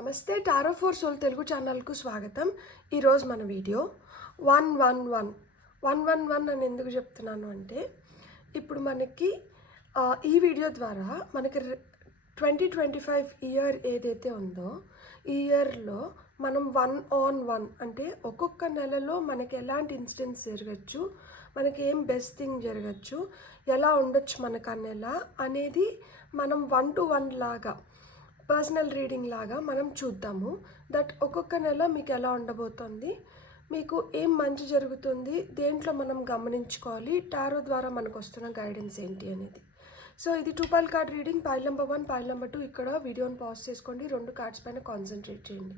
నమస్తే tarot four soul Telugu ఛానల్కు స్వాగతం. ఈరోజు మన వీడియో 111 అని ఎందుకు చెప్తున్నాను అంటే ఇప్పుడు మనకి ఈ వీడియో ద్వారా మనకి 2025 ఇయర్ ఏదైతే ఉందో ఈ ఇయర్లో మనం 1 అంటే ఒక్కొక్క నెలలో మనకి ఎలాంటి ఇన్సిడెంట్స్ జరగచ్చు, మనకి ఏం బెస్ట్ థింగ్ జరగచ్చు, ఎలా ఉండొచ్చు మనకు ఆ నెల అనేది మనం 1 to 1 లాగా పర్సనల్ రీడింగ్ లాగా మనం చూద్దాము. దట్ ఒక్కొక్క నెల మీకు ఎలా ఉండబోతుంది, మీకు ఏం మంచి జరుగుతుంది, దేంట్లో మనం గమనించుకోవాలి, టారో ద్వారా మనకు వస్తున్న గైడెన్స్ ఏంటి అనేది. సో ఇది 2 pile card reading. Pile number 1, pile number 2 ఇక్కడ వీడియోని పాజ్ చేసుకోండి. 2 కార్డ్స్ పైన కాన్సన్ట్రేట్ చేయండి.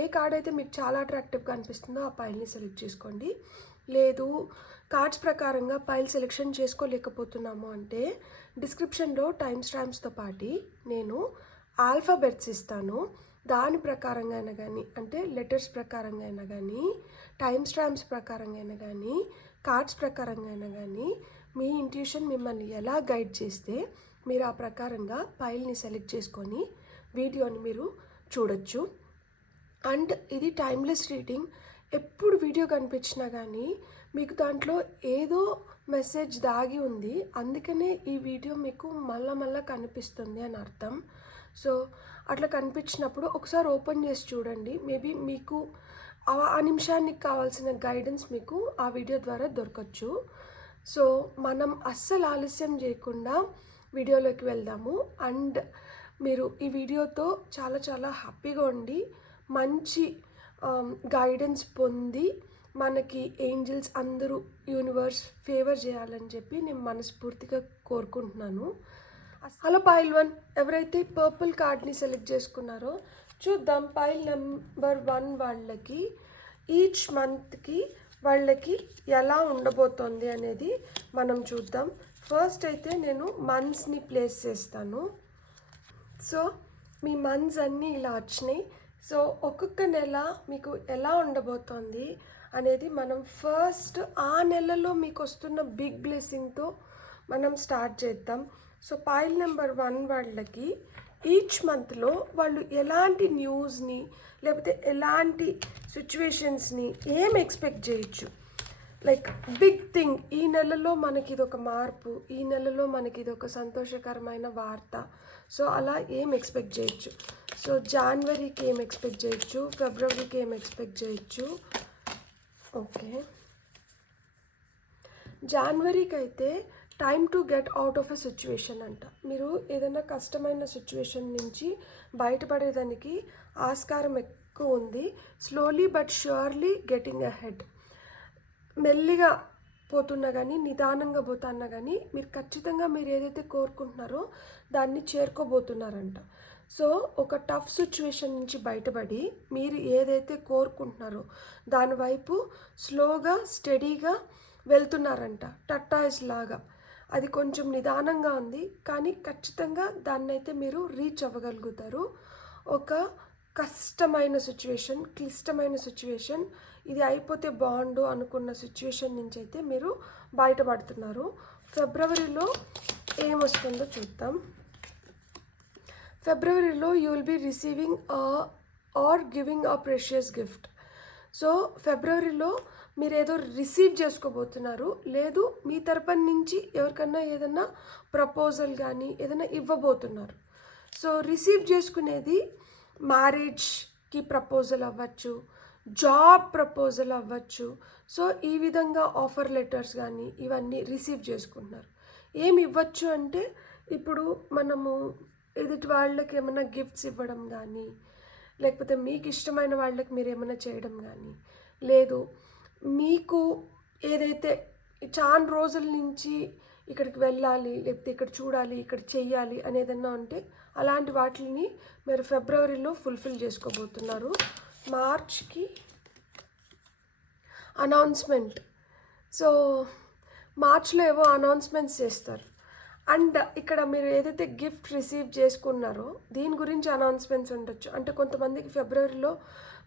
ఏ కార్డ్ అయితే మీకు చాలా అట్రాక్టివ్గా అనిపిస్తుందో ఆ పైల్ని సెలెక్ట్ చేసుకోండి. లేదు కార్డ్స్ ప్రకారంగా పైల్ సెలెక్షన్ చేసుకోలేకపోతున్నాము అంటే డిస్క్రిప్షన్లో టైమ్ స్టాంప్స్తో పాటు నేను ఆల్ఫాబెట్స్ ఇస్తాను. దాని ప్రకారంగా అయినా కానీ, అంటే లెటర్స్ ప్రకారంగా అయినా కానీ, టైమ్ స్టాంప్స్ ప్రకారంగా అయినా కానీ, కార్డ్స్ ప్రకారంగా అయినా కానీ మీ ఇంట్యూషన్ మిమ్మల్ని ఎలా గైడ్ చేస్తే మీరు ఆ ప్రకారంగా పైల్ని సెలెక్ట్ చేసుకొని వీడియోని మీరు చూడొచ్చు. అండ్ ఇది టైమ్లెస్ రీడింగ్. ఎప్పుడు వీడియో కనిపించినా కానీ మీకు దాంట్లో ఏదో మెసేజ్ దాగి ఉంది, అందుకనే ఈ వీడియో మీకు మళ్ళా కనిపిస్తుంది అని అర్థం. సో అట్లా కనిపించినప్పుడు ఒకసారి ఓపెన్ చేసి చూడండి. మేబీ మీకు ఆ నిమిషానికి కావాల్సిన గైడెన్స్ మీకు ఆ వీడియో ద్వారా దొరకచ్చు. సో మనం అస్సలు ఆలస్యం చేయకుండా వీడియోలోకి వెళ్దాము. అండ్ మీరు ఈ వీడియోతో చాలా హ్యాపీగా ఉండి మంచి గైడెన్స్ పొంది మనకి ఏంజల్స్ అందరూ యూనివర్స్ ఫేవర్ చేయాలని చెప్పి నేను మనస్ఫూర్తిగా కోరుకుంటున్నాను. హలో పైల్ 1, ఎవరైతే పర్పుల్ కార్డ్ని సెలెక్ట్ చేసుకున్నారో చూద్దాం. పైల్ నెంబర్ 1 వాళ్ళకి ఈచ్ మంత్కి వాళ్ళకి ఎలా ఉండబోతోంది అనేది మనం చూద్దాం. ఫస్ట్ అయితే నేను మంత్స్ని ప్లేస్ చేస్తాను. సో మీ మంత్స్ అన్నీ ఇలా వచ్చినాయి. సో ఒక్కొక్క నెల మీకు ఎలా ఉండబోతోంది అనేది మనం ఫస్ట్ ఆ నెలలో మీకు వస్తున్న బిగ్ బ్లెస్సింగ్తో మనం స్టార్ట్ చేద్దాం. సో పైల్ నెంబర్ 1 వాళ్ళకి ఈచ్ మంత్లో వాళ్ళు ఎలాంటి న్యూస్ని లేకపోతే ఎలాంటి సిచ్యువేషన్స్ని ఏం ఎక్స్పెక్ట్ చేయొచ్చు. లైక్ బిగ్ థింగ్, ఈ నెలలో మనకి ఇదొక మార్పు, ఈ నెలలో మనకి ఇదొక సంతోషకరమైన వార్త. సో అలా ఏం ఎక్స్పెక్ట్ చేయొచ్చు. సో జనవరికి ఏం ఎక్స్పెక్ట్ చేయొచ్చు, ఫిబ్రవరికి ఏం ఎక్స్పెక్ట్ చేయొచ్చు. ఓకే, జనవరికి అయితే time to get out of a situation అంట. మీరు ఏదైనా కష్టమైన సిచ్యువేషన్ నుంచి బయటపడేదానికి ఆస్కారం ఎక్కువ ఉంది. Slowly but surely getting a head. మెల్లిగా పోతున్నా కానీ, నిదానంగా పోతున్నా కానీ మీరు ఖచ్చితంగా మీరు ఏదైతే కోరుకుంటున్నారో దాన్ని చేరుకోబోతున్నారంట. సో ఒక టఫ్ సిచ్యువేషన్ నుంచి బయటపడి మీరు ఏదైతే కోరుకుంటున్నారో దానివైపు స్లోగా స్టడీగా వెళ్తున్నారంట. టట్టాయిస్ లాగా అది కొంచెం నిదానంగా ఉంది కానీ ఖచ్చితంగా దాన్ని అయితే మీరు రీచ్ అవ్వగలుగుతారు. ఒక కష్టమైన సిచ్యువేషన్, క్లిష్టమైన సిచ్యువేషన్, ఇది అయిపోతే బాగుండు అనుకున్న సిచ్యువేషన్ నుంచి అయితే మీరు బయటపడుతున్నారు. ఫిబ్రవరిలో ఏమొస్తుందో చూద్దాం. ఫిబ్రవరిలో you will be receiving or giving a precious gift. So ఫిబ్రవరిలో మీరు ఏదో రిసీవ్ చేసుకోబోతున్నారు, లేదు మీ తరపున నుంచి ఎవరికన్నా ఏదన్నా ప్రపోజల్ కానీ ఏదైనా ఇవ్వబోతున్నారు. సో రిసీవ్ చేసుకునేది మ్యారేజ్కి ప్రపోజల్ అవ్వచ్చు, జాబ్ ప్రపోజల్ అవ్వచ్చు. సో ఈ విధంగా ఆఫర్ లెటర్స్ కానీ ఇవన్నీ రిసీవ్ చేసుకుంటున్నారు. ఏమి ఇవ్వచ్చు అంటే ఇప్పుడు మనము ఎదుటి వాళ్ళకి ఏమైనా గిఫ్ట్స్ ఇవ్వడం కానీ, లేకపోతే మీకు ఇష్టమైన వాళ్ళకి మీరు ఏమైనా చేయడం కానీ, లేదు మీకు ఏదైతే చాలా రోజుల నుంచి ఇక్కడికి వెళ్ళాలి, లేకపోతే ఇక్కడ చూడాలి, ఇక్కడ చెయ్యాలి అనేదన్నా ఉంటే అలాంటి వాటిని మీరు ఫిబ్రవరిలో ఫుల్ఫిల్ చేసుకోబోతున్నారు. మార్చ్కి అనౌన్స్మెంట్. సో మార్చ్లో ఏవో అనౌన్స్మెంట్స్ చేస్తారు. అండ్ ఇక్కడ మీరు ఏదైతే గిఫ్ట్ రిసీవ్ చేసుకున్నారో దీని గురించి అనౌన్స్మెంట్స్ ఉండొచ్చు. అంటే కొంతమందికి ఫిబ్రవరిలో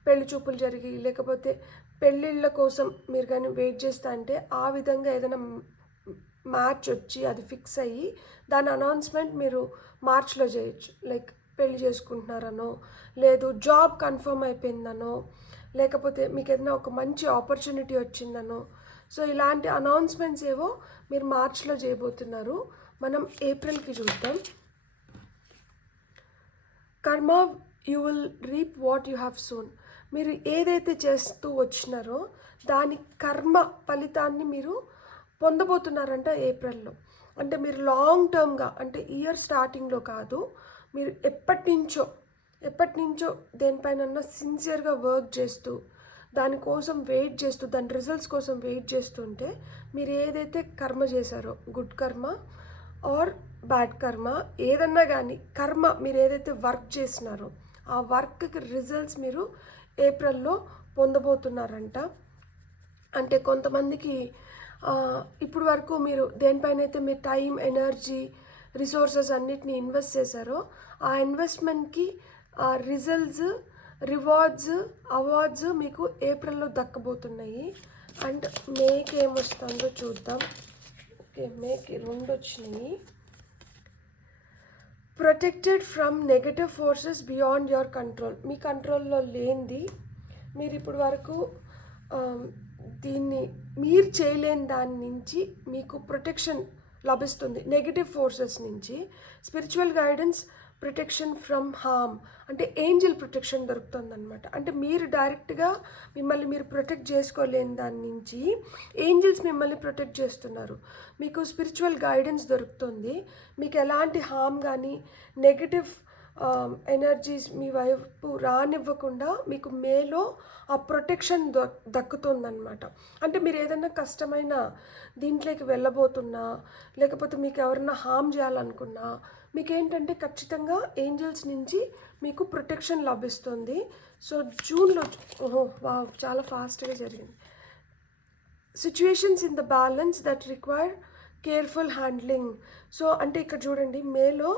పెళ్లి చూపులు జరిగి లేకపోతే పెళ్ళిళ్ళ కోసం మీరు కానీ వెయిట్ చేస్తా అంటే ఆ విధంగా ఏదైనా మ్యాచ్ వచ్చి అది ఫిక్స్ అయ్యి దాని అనౌన్స్మెంట్ మీరు మార్చ్లో చేయొచ్చు. లైక్ పెళ్లి చేసుకుంటున్నారనో, లేదు జాబ్ కన్ఫర్మ్ అయిపోయిందనో, లేకపోతే మీకు ఏదైనా ఒక మంచి ఆపర్చునిటీ వచ్చిందనో, సో ఇలాంటి అనౌన్స్మెంట్స్ ఏవో మీరు మార్చ్లో చేయబోతున్నారు. మనం ఏప్రిల్కి చూద్దాం. Karma, you will reap what you have sown. మీరు ఏదైతే చేస్తూ వచ్చినారో దాని కర్మ ఫలితాన్ని మీరు పొందబోతున్నారంట ఏప్రిల్లో. అంటే మీరు లాంగ్ టర్మ్గా, అంటే ఇయర్ స్టార్టింగ్లో కాదు, మీరు ఎప్పటి నుంచో దేనిపైన సిన్సియర్గా వర్క్ చేస్తూ, దానికోసం వెయిట్ చేస్తూ, దాని రిజల్ట్స్ కోసం వెయిట్ చేస్తుంటే, మీరు ఏదైతే కర్మ చేశారో, గుడ్ కర్మ ఆర్ బ్యాడ్ కర్మ, ఏదన్నా కానీ కర్మ, మీరు ఏదైతే వర్క్ చేసినారో ఆ వర్క్కి రిజల్ట్స్ మీరు ఏప్రిల్లో పొందబోతున్నారంట. అంటే కొంతమందికి ఇప్పుడు వరకు మీరు దేనిపైన అయితే మీ టైం, ఎనర్జీ, రిసోర్సెస్ అన్నిటిని ఇన్వెస్ట్ చేశారో ఆ ఇన్వెస్ట్మెంట్కి రిజల్ట్స్, రివార్డ్స్, అవార్డ్స్ మీకు ఏప్రిల్లో దక్కబోతున్నాయి. అండ్ మేకి ఏమొస్తుందో చూద్దాం. ఓకే, మేకి 2 వచ్చినాయి. Protected from negative forces beyond your control. మీ కంట్రోల్లో లేనిది, మీరు ఇప్పుడు వరకు దీన్ని మీరు చేయలేని దాని నుంచి మీకు ప్రొటెక్షన్ లభిస్తుంది. నెగటివ్ ఫోర్సెస్ నుంచి spiritual guidance, protection from harm, అంటే ఏంజల్ ప్రొటెక్షన్ దొరుకుతుంది అనమాట. అంటే మీరు డైరెక్ట్గా మిమ్మల్ని మీరు ప్రొటెక్ట్ చేసుకోలేని దాని నుంచి ఏంజల్స్ మిమ్మల్ని ప్రొటెక్ట్ చేస్తున్నారు. మీకు స్పిరిచువల్ గైడెన్స్ దొరుకుతుంది. మీకు ఎలాంటి హార్మ్ కానీ నెగటివ్ ఎనర్జీస్ మీ వైపు రానివ్వకుండా మీకు మేలో ఆ ప్రొటెక్షన్ దక్కుతుందన్నమాట. అంటే మీరు ఏదైనా కష్టమైన దీంట్లోకి వెళ్ళబోతున్నా, లేకపోతే మీకు ఎవరైనా హార్మ్ చేయాలనుకున్నా, మీకు ఏంటంటే ఖచ్చితంగా ఏంజల్స్ నుంచి మీకు ప్రొటెక్షన్ లభిస్తుంది. సో జూన్లో చాలా ఫాస్ట్గా జరిగింది. Situations in the balance that require careful handling. So అంటే ఇక్కడ చూడండి, మేలో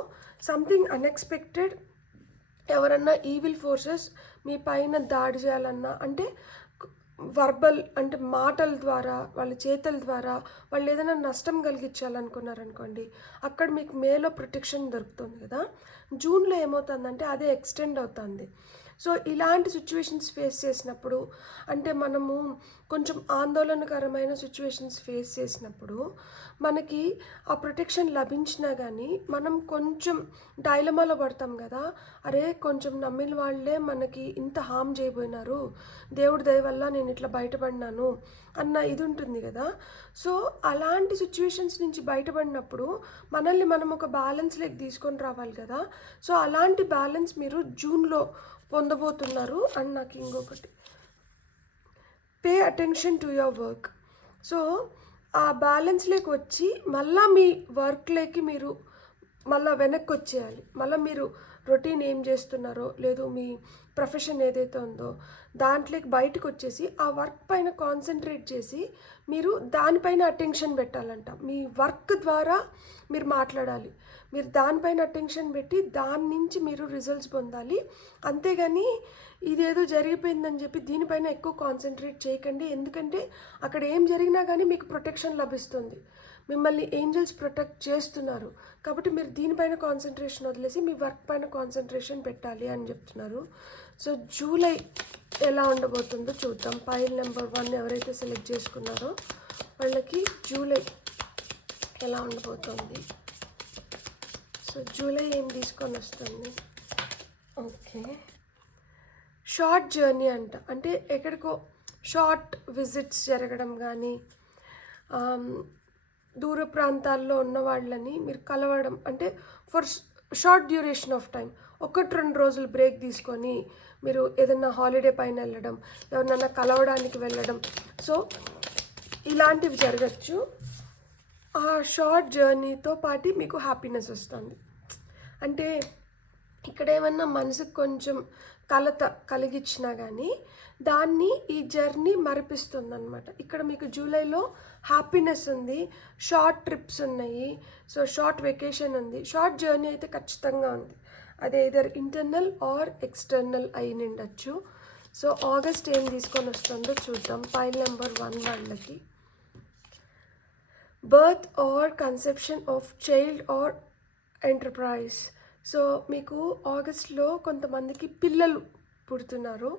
సంథింగ్ అన్ఎక్స్పెక్టెడ్, ఎవరన్నా ఈవిల్ ఫోర్సెస్ మీ పైన దాడి చేయాలన్నా, అంటే వర్బల్, అంటే మాటల ద్వారా, వాళ్ళ చేతుల ద్వారా వాళ్ళు ఏదైనా నష్టం కలిగించాలనుకున్నారనుకోండి, అక్కడ మీకు మేలో ప్రొటెక్షన్ దొరుకుతుంది కదా. జూన్లో ఏమవుతుందంటే అదే ఎక్స్టెండ్ అవుతుంది. సో ఇలాంటి సిచ్యువేషన్స్ ఫేస్ చేసినప్పుడు, అంటే మనము కొంచెం ఆందోళనకరమైన సిచ్యువేషన్స్ ఫేస్ చేసినప్పుడు మనకి ఆ ప్రొటెక్షన్ లభించినా కానీ మనం కొంచెం డైలమాలో పడతాం కదా. అరే, కొంచెం నమ్మిన వాళ్ళే మనకి ఇంత హామ్ చేయబోయినారు, దేవుడి దయ వల్ల నేను ఇట్లా బయటపడినాను అన్న ఇది ఉంటుంది కదా. సో అలాంటి సిచ్యువేషన్స్ నుంచి బయటపడినప్పుడు మనల్ని మనం ఒక బ్యాలెన్స్లోకి తీసుకొని రావాలి కదా. సో అలాంటి బ్యాలెన్స్ మీరు జూన్లో పొందబోతున్నారు. అండ్ నాకు ఇంకొకటి, pay attention to your work. So ఆ బ్యాలెన్స్లోకి వచ్చి మళ్ళీ మీ వర్క్లోకి మీరు మళ్ళీ వెనక్కి వచ్చేయాలి. మళ్ళీ మీరు రొటీన్ ఏం చేస్తున్నారో, లేదు మీ ప్రొఫెషన్ ఏదైతే ఉందో దాంట్లోకి బయటకు వచ్చేసి ఆ వర్క్ పైన కాన్సన్ట్రేట్ చేసి మీరు దానిపైన అటెన్షన్ పెట్టాలంట. మీ వర్క్ ద్వారా మీరు మాట్లాడాలి, మీరు దానిపైన అటెన్షన్ పెట్టి దాని నుంచి మీరు రిజల్ట్స్ పొందాలి. అంతేగాని ఇదేదో జరిగిపోయిందని చెప్పి దీనిపైన ఎక్కువ కాన్సన్ట్రేట్ చేయకండి. ఎందుకంటే అక్కడ ఏం జరిగినా కానీ మీకు ప్రొటెక్షన్ లభిస్తుంది, మిమ్మల్ని ఏంజల్స్ ప్రొటెక్ట్ చేస్తున్నారు. కాబట్టి మీరు దీనిపైన కాన్సన్ట్రేషన్ వదిలేసి మీ వర్క్ పైన కాన్సన్ట్రేషన్ పెట్టాలి అని చెప్తున్నారు. సో జూలై ఎలా ఉండబోతుందో చూద్దాం. పైల్ నెంబర్ 1 ఎవరైతే సెలెక్ట్ చేసుకున్నారో వాళ్ళకి జూలై ఎలా ఉండబోతుంది. సో జూలై ఏం తీసుకొని వస్తుంది. ఓకే, షార్ట్ జర్నీ అంట, అంటే ఎక్కడికో షార్ట్ విజిట్స్ జరగడం కానీ, దూర ప్రాంతాల్లో ఉన్న వాళ్ళని మీరు కలవడం, అంటే for short duration of time, 1-2 రోజులు బ్రేక్ తీసుకొని మీరు ఏదైనా హాలిడే పైన వెళ్ళడం, ఎవరినైనా కలవడానికి వెళ్ళడం, సో ఇలాంటివి జరగచ్చు. ఆ షార్ట్ జర్నీతో పాటు మీకు హ్యాపీనెస్ వస్తుంది. అంటే ఇక్కడ ఏమన్నా మనసుకు కొంచెం కలత కలిగించినా కానీ దాన్ని ఈ జర్నీ మరిపిస్తుంది అనమాట. ఇక్కడ మీకు జూలైలో హ్యాపీనెస్ ఉంది, షార్ట్ ట్రిప్స్ ఉన్నాయి, సో షార్ట్ వెకేషన్ ఉంది, షార్ట్ జర్నీ అయితే ఖచ్చితంగా ఉంది. అదే ఇదర్ ఇంటర్నల్ ఆర్ ఎక్స్టర్నల్ అయి నిండొచ్చు. సో ఆగస్ట్ ఏం తీసుకొని వస్తుందో చూద్దాం. పైల్ నెంబర్ 1 వాళ్ళకి birth or conception of child or enterprise. So మీకు ఆగస్ట్లో కొంతమందికి పిల్లలు పుడుతున్నారు.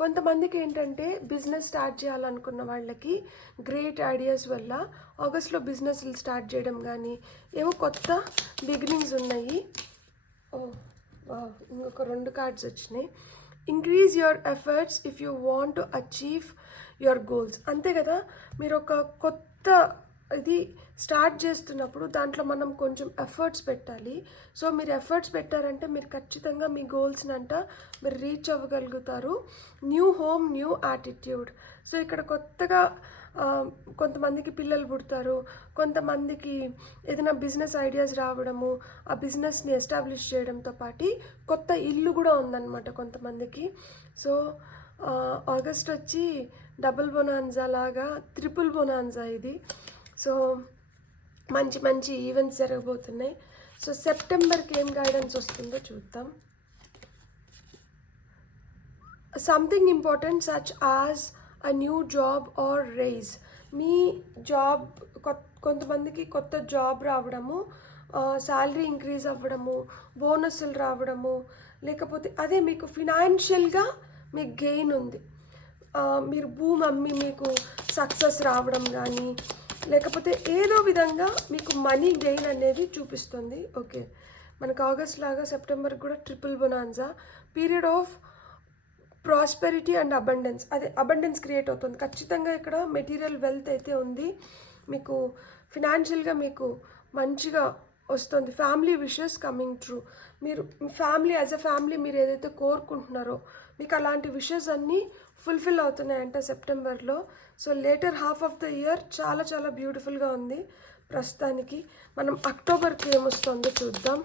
కొంతమందికి ఏంటంటే బిజినెస్ స్టార్ట్ చేయాలనుకున్న వాళ్ళకి గ్రేట్ ఐడియాస్ వల్ల ఆగస్ట్లో బిజినెస్లు స్టార్ట్ చేయడం కానీ ఏవో కొత్త బిగినింగ్స్ ఉన్నాయి. ఇంకొక 2 కార్డ్స్ వచ్చినాయి. Increase your efforts if you want to achieve your goals. అంతే కదా, మీరు ఒక కొత్త ఇది స్టార్ట్ చేస్తున్నప్పుడు దాంట్లో మనం కొంచెం ఎఫర్ట్స్ పెట్టాలి. సో మీరు ఎఫర్ట్స్ పెట్టారంటే మీరు ఖచ్చితంగా మీ గోల్స్ని మీరు రీచ్ అవ్వగలుగుతారు. New home, new attitude. So ఇక్కడ కొత్తగా కొంతమందికి పిల్లలు పుడతారు, కొంతమందికి ఏదైనా బిజినెస్ ఐడియాస్ రావడము, ఆ బిజినెస్ని ఎస్టాబ్లిష్ చేయడంతో పాటు కొత్త ఇల్లు కూడా ఉందన్నమాట కొంతమందికి. సో ఆగస్ట్ వచ్చి డబుల్ బొనాన్జా లాగా ట్రిపుల్ బొనాన్జా ఇది. సో మంచి మంచి ఈవెంట్స్ జరగబోతున్నాయి. సో సెప్టెంబర్కి ఏం గైడెన్స్ వస్తుందో చూద్దాం. Something important such as a new job or raise. మీ జాబ్ కొంతమందికి కొత్త జాబ్ రావడము, శాలరీ ఇంక్రీజ్ అవ్వడము, బోనస్లు రావడము, లేకపోతే అదే మీకు ఫినాన్షియల్గా మీకు గెయిన్ ఉంది. మీరు భూమి అమ్మి మీకు సక్సెస్ రావడం కానీ, లేకపోతే ఏదో విధంగా మీకు మనీ గెయిన్ అనేది చూపిస్తుంది. ఓకే, మనకు ఆగస్ట్ లాగా సెప్టెంబర్ కూడా triple bonanza period of prosperity and abundance. అదే అబండెన్స్ క్రియేట్ అవుతుంది ఖచ్చితంగా. ఇక్కడ మెటీరియల్ వెల్త్ అయితే ఉంది, మీకు ఫినాన్షియల్గా మీకు మంచిగా వస్తుంది. Family wishes coming true. మీరు ఫ్యామిలీ యాజ్ ఎ ఫ్యామిలీ మీరు ఏదైతే కోరుకుంటున్నారో మీకు అలాంటి విషెస్ అన్నీ ఫుల్ఫిల్ అవుతున్నాయంట సెప్టెంబర్లో. So later half of the year చాలా చాలా బ్యూటిఫుల్గా ఉంది. ప్రస్తుతానికి మనం అక్టోబర్కి ఏమొస్తుందో చూద్దాం.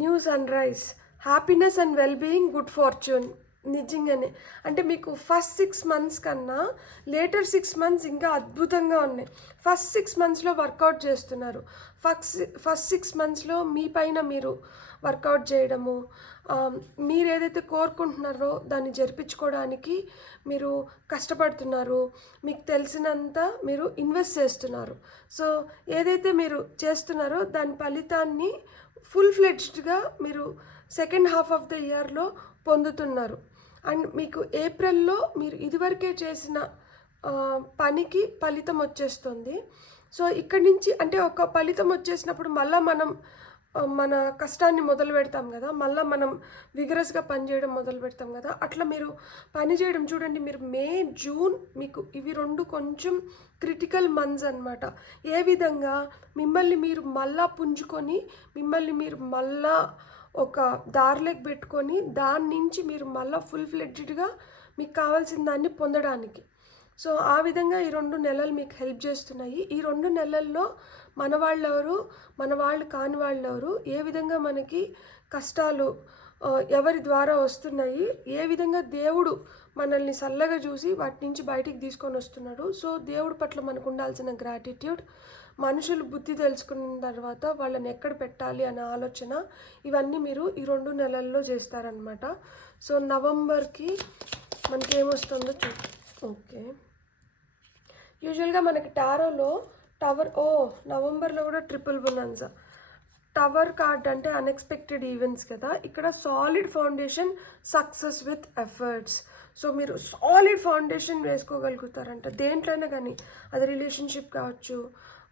New sunrise, happiness and wellbeing, good fortune. నిజంగానే అంటే మీకు ఫస్ట్ 6 months కన్నా లేటర్ 6 months ఇంకా అద్భుతంగా ఉన్నాయి. ఫస్ట్ 6 monthsలో వర్కౌట్ చేస్తున్నారు. ఫస్ట్ 6 monthsలో మీ పైన మీరు వర్కౌట్ చేయడము, మీరు ఏదైతే కోరుకుంటున్నారో దాన్ని జరిపించుకోవడానికి మీరు కష్టపడుతున్నారు. మీకు తెలిసినంత మీరు ఇన్వెస్ట్ చేస్తున్నారు. సో ఏదైతే మీరు చేస్తున్నారో దాని ఫలితాన్ని ఫుల్ ఫ్లెడ్జ్డ్గా మీరు సెకండ్ హాఫ్ ఆఫ్ ద ఇయర్లో పొందుతున్నారు. అండ్ మీకు ఏప్రిల్లో మీరు ఇదివరకే చేసిన పనికి ఫలితం వచ్చేస్తుంది. సో ఇక్కడి నుంచి అంటే ఒక ఫలితం వచ్చేసినప్పుడు మళ్ళీ మనం మన కష్టాన్ని మొదలు పెడతాం కదా, మళ్ళీ మనం విగరస్గా పనిచేయడం మొదలు పెడతాం కదా. అట్లా మీరు పని చేయడం చూడండి. మీరు మే, జూన్ మీకు ఇవి 2 కొంచెం క్రిటికల్ మంత్స్ అన్నమాట. ఏ విధంగా మిమ్మల్ని మీరు మళ్ళా పుంజుకొని, మిమ్మల్ని మీరు మళ్ళా ఒక దారిలోకి పెట్టుకొని దాని నుంచి మీరు మళ్ళీ ఫుల్ ఫ్లెడ్జ్డ్గా మీకు కావాల్సిన దాన్ని పొందడానికి. సో ఆ విధంగా ఈ 2 నెలలు మీకు హెల్ప్ చేస్తున్నాయి. ఈ 2 నెలల్లో మన వాళ్ళెవరు, మన వాళ్ళు కాని వాళ్ళెవరు, ఏ విధంగా మనకి కష్టాలు ఎవరి ద్వారా వస్తున్నాయి, ఏ విధంగా దేవుడు మనల్ని చల్లగా చూసి వాటి నుంచి బయటికి తీసుకొని వస్తున్నాడు. సో దేవుడి పట్ల మనకు ఉండాల్సిన గ్రాటిట్యూడ్, మనుషులు బుద్ధి తెలుసుకున్న తర్వాత వాళ్ళని ఎక్కడ పెట్టాలి అనే ఆలోచన, ఇవన్నీ మీరు ఈ 2 నెలల్లో చేస్తారనమాట. సో నవంబర్కి మనకి ఏమొస్తుందో ఓకే, యూజువల్గా మనకి టారోలో టవర్, నవంబర్లో కూడా ట్రిపుల్ బొనాన్జా. టవర్ కార్డ్ అంటే అన్ఎక్స్పెక్టెడ్ ఈవెంట్స్ కదా. ఇక్కడ solid foundation, success with efforts. So మీరు సాలిడ్ ఫౌండేషన్ వేసుకోగలుగుతారంట దేంట్లోనే కానీ. అది రిలేషన్షిప్ కావచ్చు,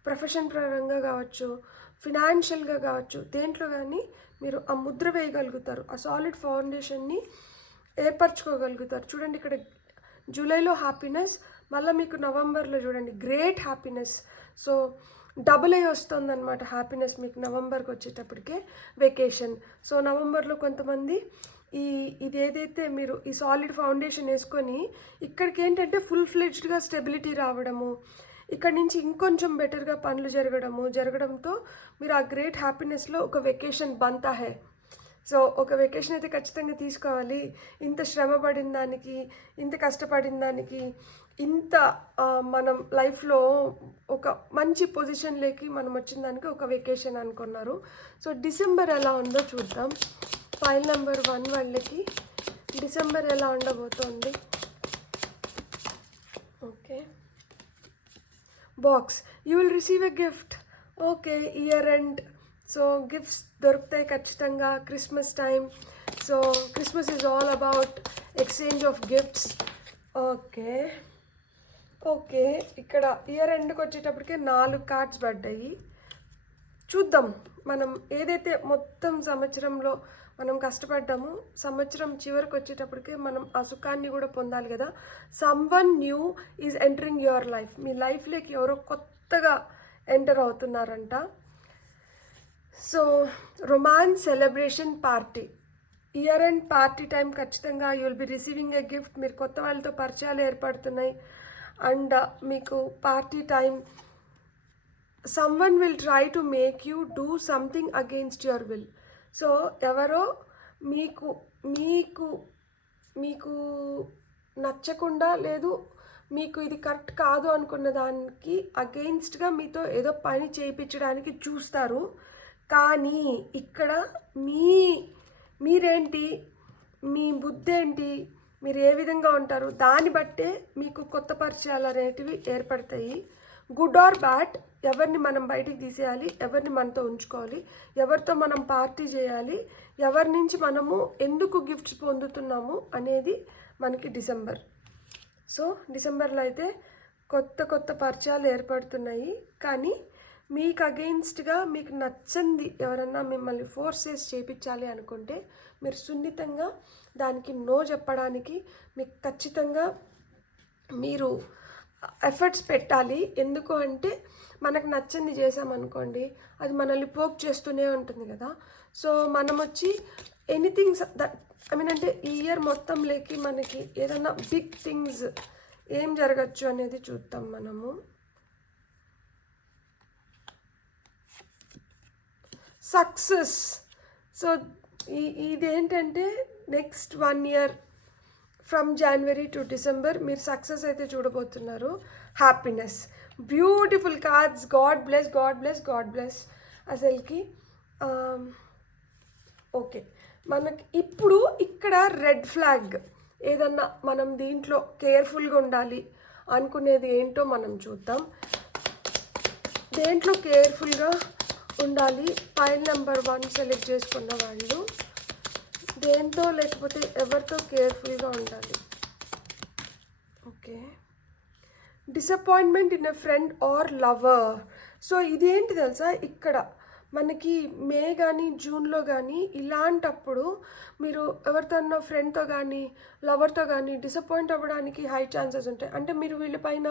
ప్రొఫెషన్ పరంగా కావచ్చు, ఫినాన్షియల్గా కావచ్చు, దేంట్లో కానీ మీరు ఆ ముద్ర వేయగలుగుతారు. ఆ సాలిడ్ ఫౌండేషన్ని ఏర్పరచుకోగలుగుతారు. చూడండి ఇక్కడ జూలైలో హ్యాపీనెస్, మళ్ళీ మీకు నవంబర్లో చూడండి గ్రేట్ హ్యాపీనెస్. సో డబుల్ అయి వస్తుంది అనమాట హ్యాపీనెస్ మీకు నవంబర్కి వచ్చేటప్పటికే. వెకేషన్. సో నవంబర్లో కొంతమంది ఇది ఏదైతే మీరు ఈ సాలిడ్ ఫౌండేషన్ వేసుకొని ఇక్కడికి ఏంటంటే ఫుల్ ఫ్లెడ్జ్డ్గా స్టెబిలిటీ రావడము, ఇక్కడ నుంచి ఇంకొంచెం బెటర్గా పనులు జరగడంతో మీరు ఆ గ్రేట్ హ్యాపీనెస్లో ఒక వెకేషన్ బంతా హే. సో ఒక వెకేషన్ అయితే ఖచ్చితంగా తీసుకోవాలి. ఇంత శ్రమ పడిన దానికి, ఇంత కష్టపడిన దానికి, ఇంత మనం లైఫ్లో ఒక మంచి పొజిషన్లోకి మనం వచ్చిన దానికి ఒక వెకేషన్ అనుకున్నారు. సో డిసెంబర్ ఎలా ఉందో చూద్దాం. ఫైల్ నెంబర్ 1 వాళ్ళకి డిసెంబర్ ఎలా ఉండబోతోంది. Okay, box, you will receive a gift. Okay, year end so gifts దొరుకుతాయి ఖచ్చితంగా Christmas time. So Christmas is all about exchange of gifts. Okay okay, ఇక్కడ ఇయర్ ఎండ్కి వచ్చేటప్పటికే 4 కార్డ్స్ పడ్డాయి. చూద్దాం మనం ఏదైతే మొత్తం సంవత్సరంలో మనం కష్టపడ్డాము, సంవత్సరం చివరికి వచ్చేటప్పటికే మనం ఆ సుఖాన్ని కూడా పొందాలి కదా. Someone new is entering your life. మీ లైఫ్లోకి ఎవరో కొత్తగా ఎంటర్ అవుతున్నారంట. So romance celebration party, year end party time ఖచ్చితంగా you will be receiving a gift. మీరు కొత్త వాళ్ళతో పరిచయాలు ఏర్పడుతున్నాయి అండ్ మీకు party time. Someone will try to make you do something against your will. So ఎవరో మీకు మీకు మీకు నచ్చకుండా, లేదు మీకు ఇది కరెక్ట్ కాదు అనుకున్న దానికి అగెయిన్స్ట్గా మీతో ఏదో పని చేయించడానికి చూస్తారు. కానీ ఇక్కడ మీరేంటి, మీ బుద్ధి ఏంటి, మీరు ఏ విధంగా ఉంటారు, దాన్ని బట్టే మీకు కొత్త పరిచయాలు అనేటివి ఏర్పడతాయి. గుడ్ ఆర్ బ్యాడ్, ఎవరిని మనం బయటికి తీసేయాలి, ఎవరిని మనతో ఉంచుకోవాలి, ఎవరితో మనం పార్టీ చేయాలి, ఎవరి నుంచి మనము ఎందుకు గిఫ్ట్స్ పొందుతున్నాము అనేది మనకి డిసెంబర్. సో డిసెంబర్లో అయితే కొత్త కొత్త పరిచయాలు ఏర్పడుతున్నాయి. కానీ మీకు అగెయిన్స్ట్గా మీకు నచ్చంది ఎవరన్నా మిమ్మల్ని ఫోర్సెస్ చేయించాలి అనుకుంటే మీరు సున్నితంగా దానికి నో చెప్పడానికి మీకు ఖచ్చితంగా మీరు ఎఫర్ట్స్ పెట్టాలి. ఎందుకు అంటే మనకు నచ్చింది చేసామనుకోండి, అది మనల్ని పోక్ చేస్తూనే ఉంటుంది కదా. సో మనం వచ్చి ఎనీథింగ్ అంటే ఈ ఇయర్ మొత్తంలోకి మనకి ఏదైనా బిగ్ థింగ్స్ ఏం జరగచ్చు అనేది చూద్దాం మనము. సక్సెస్. సో ఇదేంటంటే next 1 year from January to December మీరు సక్సెస్ అయితే చూడబోతున్నారు. Happiness, beautiful cards. God bless, God bless, God bless. అసలుకి ఓకే, మనకి ఇప్పుడు ఇక్కడ రెడ్ ఫ్లాగ్ ఏదన్నా మనం దీంట్లో కేర్ఫుల్గా ఉండాలి అనుకునేది ఏంటో మనం చూద్దాం. దేంట్లో కేర్ఫుల్గా ఉండాలి, ఫైల్ నెంబర్ 1 సెలెక్ట్ చేసుకున్న వాళ్ళు దేంతో లేకపోతే ఎవరితో కేర్ఫుల్గా ఉండాలి. Okay, disappointment in a friend or lover. So ఇదేంటి తెలుసా, ఇక్కడ మనకి మే కానీ జూన్లో కానీ ఇలాంటప్పుడు మీరు ఎవరితోనో ఫ్రెండ్తో కానీ లవర్తో కానీ డిసప్పాయింట్ అవ్వడానికి హై ఛాన్సెస్ ఉంటాయి. అంటే మీరు వీళ్ళపైన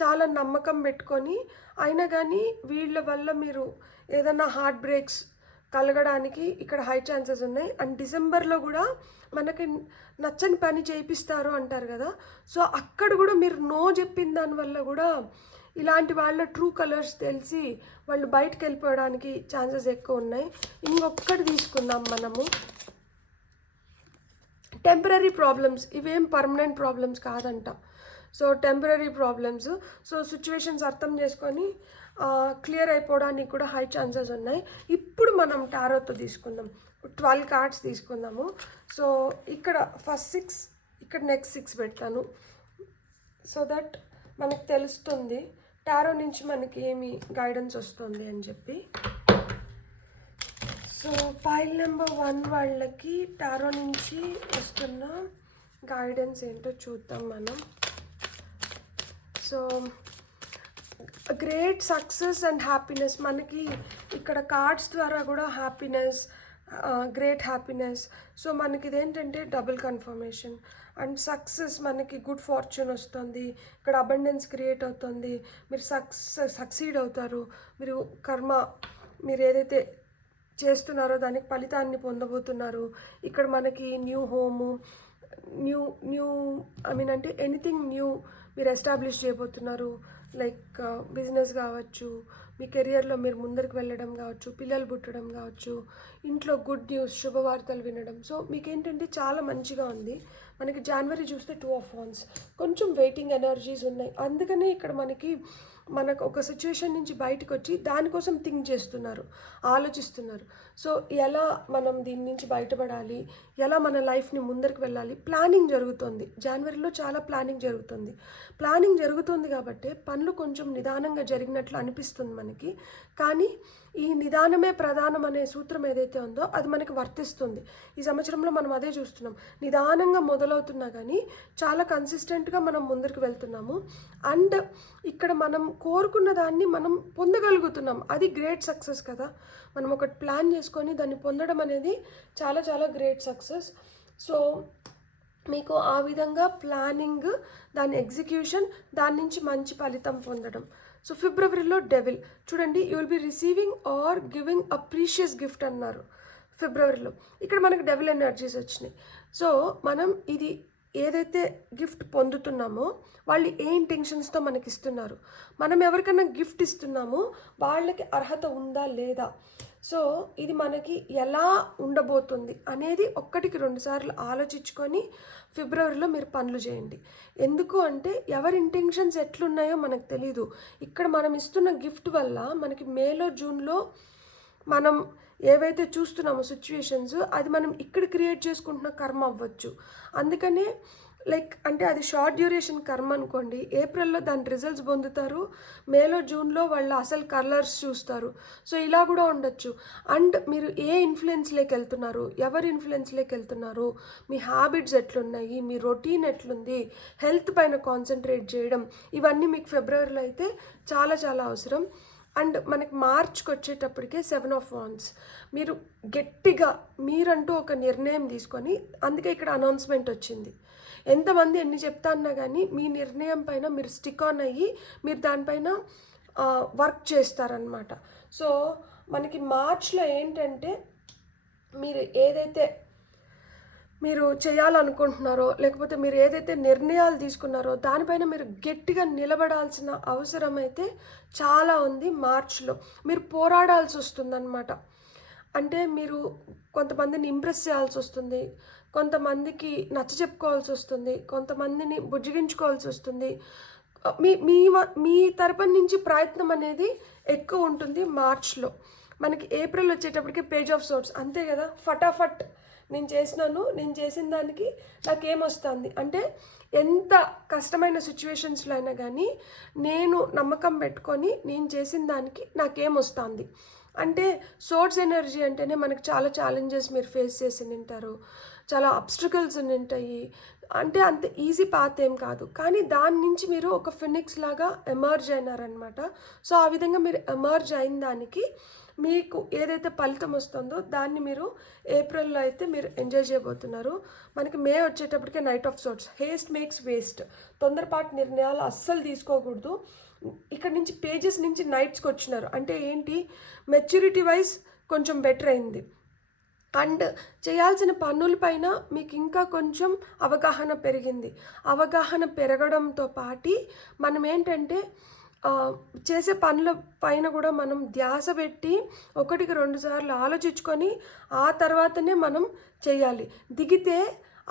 చాలా నమ్మకం పెట్టుకొని అయినా కానీ వీళ్ళ వల్ల మీరు ఏదైనా హార్ట్ బ్రేక్స్ కలగడానికి ఇక్కడ హై ఛాన్సెస్ ఉన్నాయి. అండ్ డిసెంబర్లో కూడా మనకి నచ్చని పని చేయిస్తారు అంటారు కదా. సో అక్కడ కూడా మీరు నో చెప్పిన దానివల్ల కూడా ఇలాంటి వాళ్ళ ట్రూ కలర్స్ తెలిసి వాళ్ళు బయటకు వెళ్ళిపోవడానికి ఛాన్సెస్ ఎక్కువ ఉన్నాయి. ఇంకొకటి తీసుకుందాం మనము, టెంపరీ ప్రాబ్లమ్స్. ఇవేం పర్మనెంట్ ప్రాబ్లమ్స్ కాదంట. So temporary problems. So situations అర్థం చేసుకొని క్లియర్ అయిపోవడానికి కూడా హై ఛాన్సెస్ ఉన్నాయి. ఇప్పుడు మనం టారోతో తీసుకుందాం, 12 కార్డ్స్ తీసుకుందాము. సో ఇక్కడ ఫస్ట్ 6, ఇక్కడ నెక్స్ట్ 6 పెడతాను. సో దట్ మనకు తెలుస్తుంది టారో నుంచి మనకి ఏమి గైడెన్స్ వస్తుంది అని చెప్పి. సో ఫైల్ నెంబర్ 1 వాళ్ళకి టారో నుంచి వస్తున్న గైడెన్స్ ఏంటో చూద్దాం మనం. So great success and happiness, మనకి ఇక్కడ కార్డ్స్ ద్వారా కూడా హ్యాపీనెస్, గ్రేట్ హ్యాపీనెస్. సో మనకి ఇదేంటంటే డబుల్ కన్ఫర్మేషన్ అండ్ సక్సెస్, మనకి గుడ్ ఫార్చ్యూన్ వస్తుంది, ఇక్కడ అబండెన్స్ క్రియేట్ అవుతుంది, మీరు సక్సీడ్ అవుతారు, మీరు కర్మ మీరు ఏదైతే చేస్తున్నారో దానికి ఫలితాన్ని పొందబోతున్నారు. ఇక్కడ మనకి న్యూ హోము, న్యూ అంటే ఎనీథింగ్ న్యూ మీరు ఎస్టాబ్లిష్ చేయబోతున్నారు. లైక్ బిజినెస్ కావచ్చు, మీ కెరియర్లో మీరు ముందరికి వెళ్ళడం కావచ్చు, పిల్లలు పుట్టడం కావచ్చు, ఇంట్లో గుడ్ న్యూస్ శుభవార్తలు వినడం. సో మీకు ఏంటంటే చాలా మంచిగా ఉంది. మనకి జనవరి చూస్తే 2 of Wands, కొంచెం వెయిటింగ్ ఎనర్జీస్ ఉన్నాయి. అందుకనే ఇక్కడ మనకు ఒక సిచ్యువేషన్ నుంచి బయటకు వచ్చి దానికోసం థింక్ చేస్తున్నారు, ఆలోచిస్తున్నారు. సో ఎలా మనం దీని నుంచి బయటపడాలి, ఎలా మన లైఫ్ని ముందరికి వెళ్ళాలి, ప్లానింగ్ జరుగుతుంది. జనవరిలో చాలా ప్లానింగ్ జరుగుతుంది కాబట్టి పనులు కొంచెం నిదానంగా జరిగినట్లు అనిపిస్తుంది మనకి. కానీ ఈ నిదానమే ప్రధానం అనే సూత్రం ఏదైతే ఉందో అది మనకి వర్తిస్తుంది. ఈ సంవత్సరంలో మనం అదే చూస్తున్నాం. నిదానంగా మొదలవుతున్నా కానీ చాలా కన్సిస్టెంట్గా మనం ముందరికి వెళ్తున్నాము. అండ్ ఇక్కడ మనం కోరుకున్న దాన్ని మనం పొందగలుగుతున్నాం. అది గ్రేట్ సక్సెస్ కదా. మనం ఒకటి ప్లాన్ చేసుకొని దాన్ని పొందడం అనేది చాలా చాలా గ్రేట్ సక్సెస్. సో మీకు ఆ విధంగా ప్లానింగ్, దాని ఎగ్జిక్యూషన్, దాని నుంచి మంచి ఫలితం పొందడం. సో ఫిబ్రవరిలో డెవిల్ చూడండి, you will be receiving or giving a precious gift అన్నారు ఫిబ్రవరిలో. ఇక్కడ మనకు డెవిల్ ఎనర్జీస్ వచ్చినాయి. సో మనం ఇది ఏదైతే గిఫ్ట్ పొందుతున్నామో వాళ్ళు ఏ ఇంటెన్షన్స్తో మనకి ఇస్తున్నారు, మనం ఎవరికైనా గిఫ్ట్ ఇస్తున్నామో వాళ్ళకి అర్హత ఉందా లేదా, సో ఇది మనకి ఎలా ఉండబోతుంది అనేది 1-2 సార్లు ఆలోచించుకొని ఫిబ్రవరిలో మీరు పనులు చేయండి. ఎందుకు అంటే ఎవరి ఇంటెన్షన్స్ ఎట్లున్నాయో మనకు తెలీదు. ఇక్కడ మనం ఇస్తున్న గిఫ్ట్ వల్ల మనకి మేలో జూన్లో మనం ఏవైతే చూస్తున్నామో సిచ్యువేషన్స్, అది మనం ఇక్కడ క్రియేట్ చేసుకుంటున్న కర్మ అవ్వచ్చు. అందుకనే అంటే అది షార్ట్ డ్యూరేషన్ కర్మ అనుకోండి, ఏప్రిల్లో దాని రిజల్ట్స్ పొందుతారు, మేలో జూన్లో వాళ్ళు అసలు కలర్స్ చూస్తారు. సో ఇలా కూడా ఉండొచ్చు. అండ్ మీరు ఏ ఇన్ఫ్లుయెన్స్లోకి వెళ్తున్నారు, ఎవరి ఇన్ఫ్లుయెన్స్లోకి వెళ్తున్నారు, మీ హ్యాబిట్స్ ఎట్లున్నాయి, మీ రొటీన్ ఎట్లుంది, హెల్త్ పైన కాన్సన్ట్రేట్ చేయడం, ఇవన్నీ మీకు ఫిబ్రవరిలో అయితే చాలా చాలా అవసరం. అండ్ మనకి మార్చ్కి వచ్చేటప్పటికే 7 of Wands. మీరు గట్టిగా మీరంటూ ఒక నిర్ణయం తీసుకొని, అందుకే ఇక్కడ అనౌన్స్మెంట్ వచ్చింది. ఎంతమంది ఎన్ని చెప్తా అన్నా కానీ మీ నిర్ణయం పైన మీరు స్టిక్ ఆన్ అయ్యి మీరు దానిపైన వర్క్ చేస్తారనమాట. సో మనకి మార్చ్లో ఏంటంటే మీరు ఏదైతే మీరు చేయాలనుకుంటున్నారో, లేకపోతే మీరు ఏదైతే నిర్ణయాలు తీసుకున్నారో దానిపైన మీరు గట్టిగా నిలబడాల్సిన అవసరం అయితే చాలా ఉంది. మార్చ్లో మీరు పోరాడాల్సి వస్తుందన్నమాట. అంటే మీరు కొంతమందిని ఇంప్రెస్ చేయాల్సి వస్తుంది, కొంతమందికి నచ్చ చెప్పుకోవాల్సి వస్తుంది, కొంతమందిని బుజ్జగించుకోవాల్సి వస్తుంది. మీ మీ మీ తరపున నుంచి ప్రయత్నం అనేది ఎక్కువ ఉంటుంది మార్చ్లో. మనకి ఏప్రిల్ వచ్చేటప్పటికి పేజ్ ఆఫ్ సోర్ట్స్, అంతే కదా, ఫటాఫట్ నేను చేసిన దానికి నాకేమొస్తుంది అంటే ఎంత కష్టమైన సిచ్యువేషన్స్లో అయినా కానీ నేను నమ్మకం పెట్టుకొని నేను చేసిన దానికి నాకేమొస్తుంది అంటే. సోర్స్ ఎనర్జీ అంటేనే మనకు చాలా ఛాలెంజెస్ మీరు ఫేస్ చేసి ఉంటారు, చాలా అబ్స్ట్రకల్స్ ఉంటాయి. అంటే అంత ఈజీ పాత్ ఏం కాదు, కానీ దాని నుంచి మీరు ఒక ఫినిక్స్ లాగా ఎమర్జ్ అయినారనమాట. సో ఆ విధంగా మీరు ఎమర్జ్ అయిన దానికి మీకు ఏదైతే ఫలితం వస్తుందో దాన్ని మీరు ఏప్రిల్లో అయితే మీరు ఎంజాయ్ చేయబోతున్నారు. మనకి మే వచ్చేటప్పటికే knight of swords, haste makes waste, తొందరపాటు నిర్ణయాలు అస్సలు తీసుకోకూడదు. ఇక్కడ నుంచి పేజెస్ నుంచి నైట్స్కి వచ్చినారు అంటే ఏంటి, మెచ్యూరిటీ వైజ్ కొంచెం బెటర్ అయింది. అండ్ చేయాల్సిన పనులపైన మీకు ఇంకా కొంచెం అవగాహన పెరిగింది. అవగాహన పెరగడంతో పాటు మనం ఏంటంటే చేసే పనుల పైన కూడా మనం ధ్యాస పెట్టి 1-2 సార్లు ఆలోచించుకొని ఆ తర్వాతనే మనం చేయాలి. దిగితే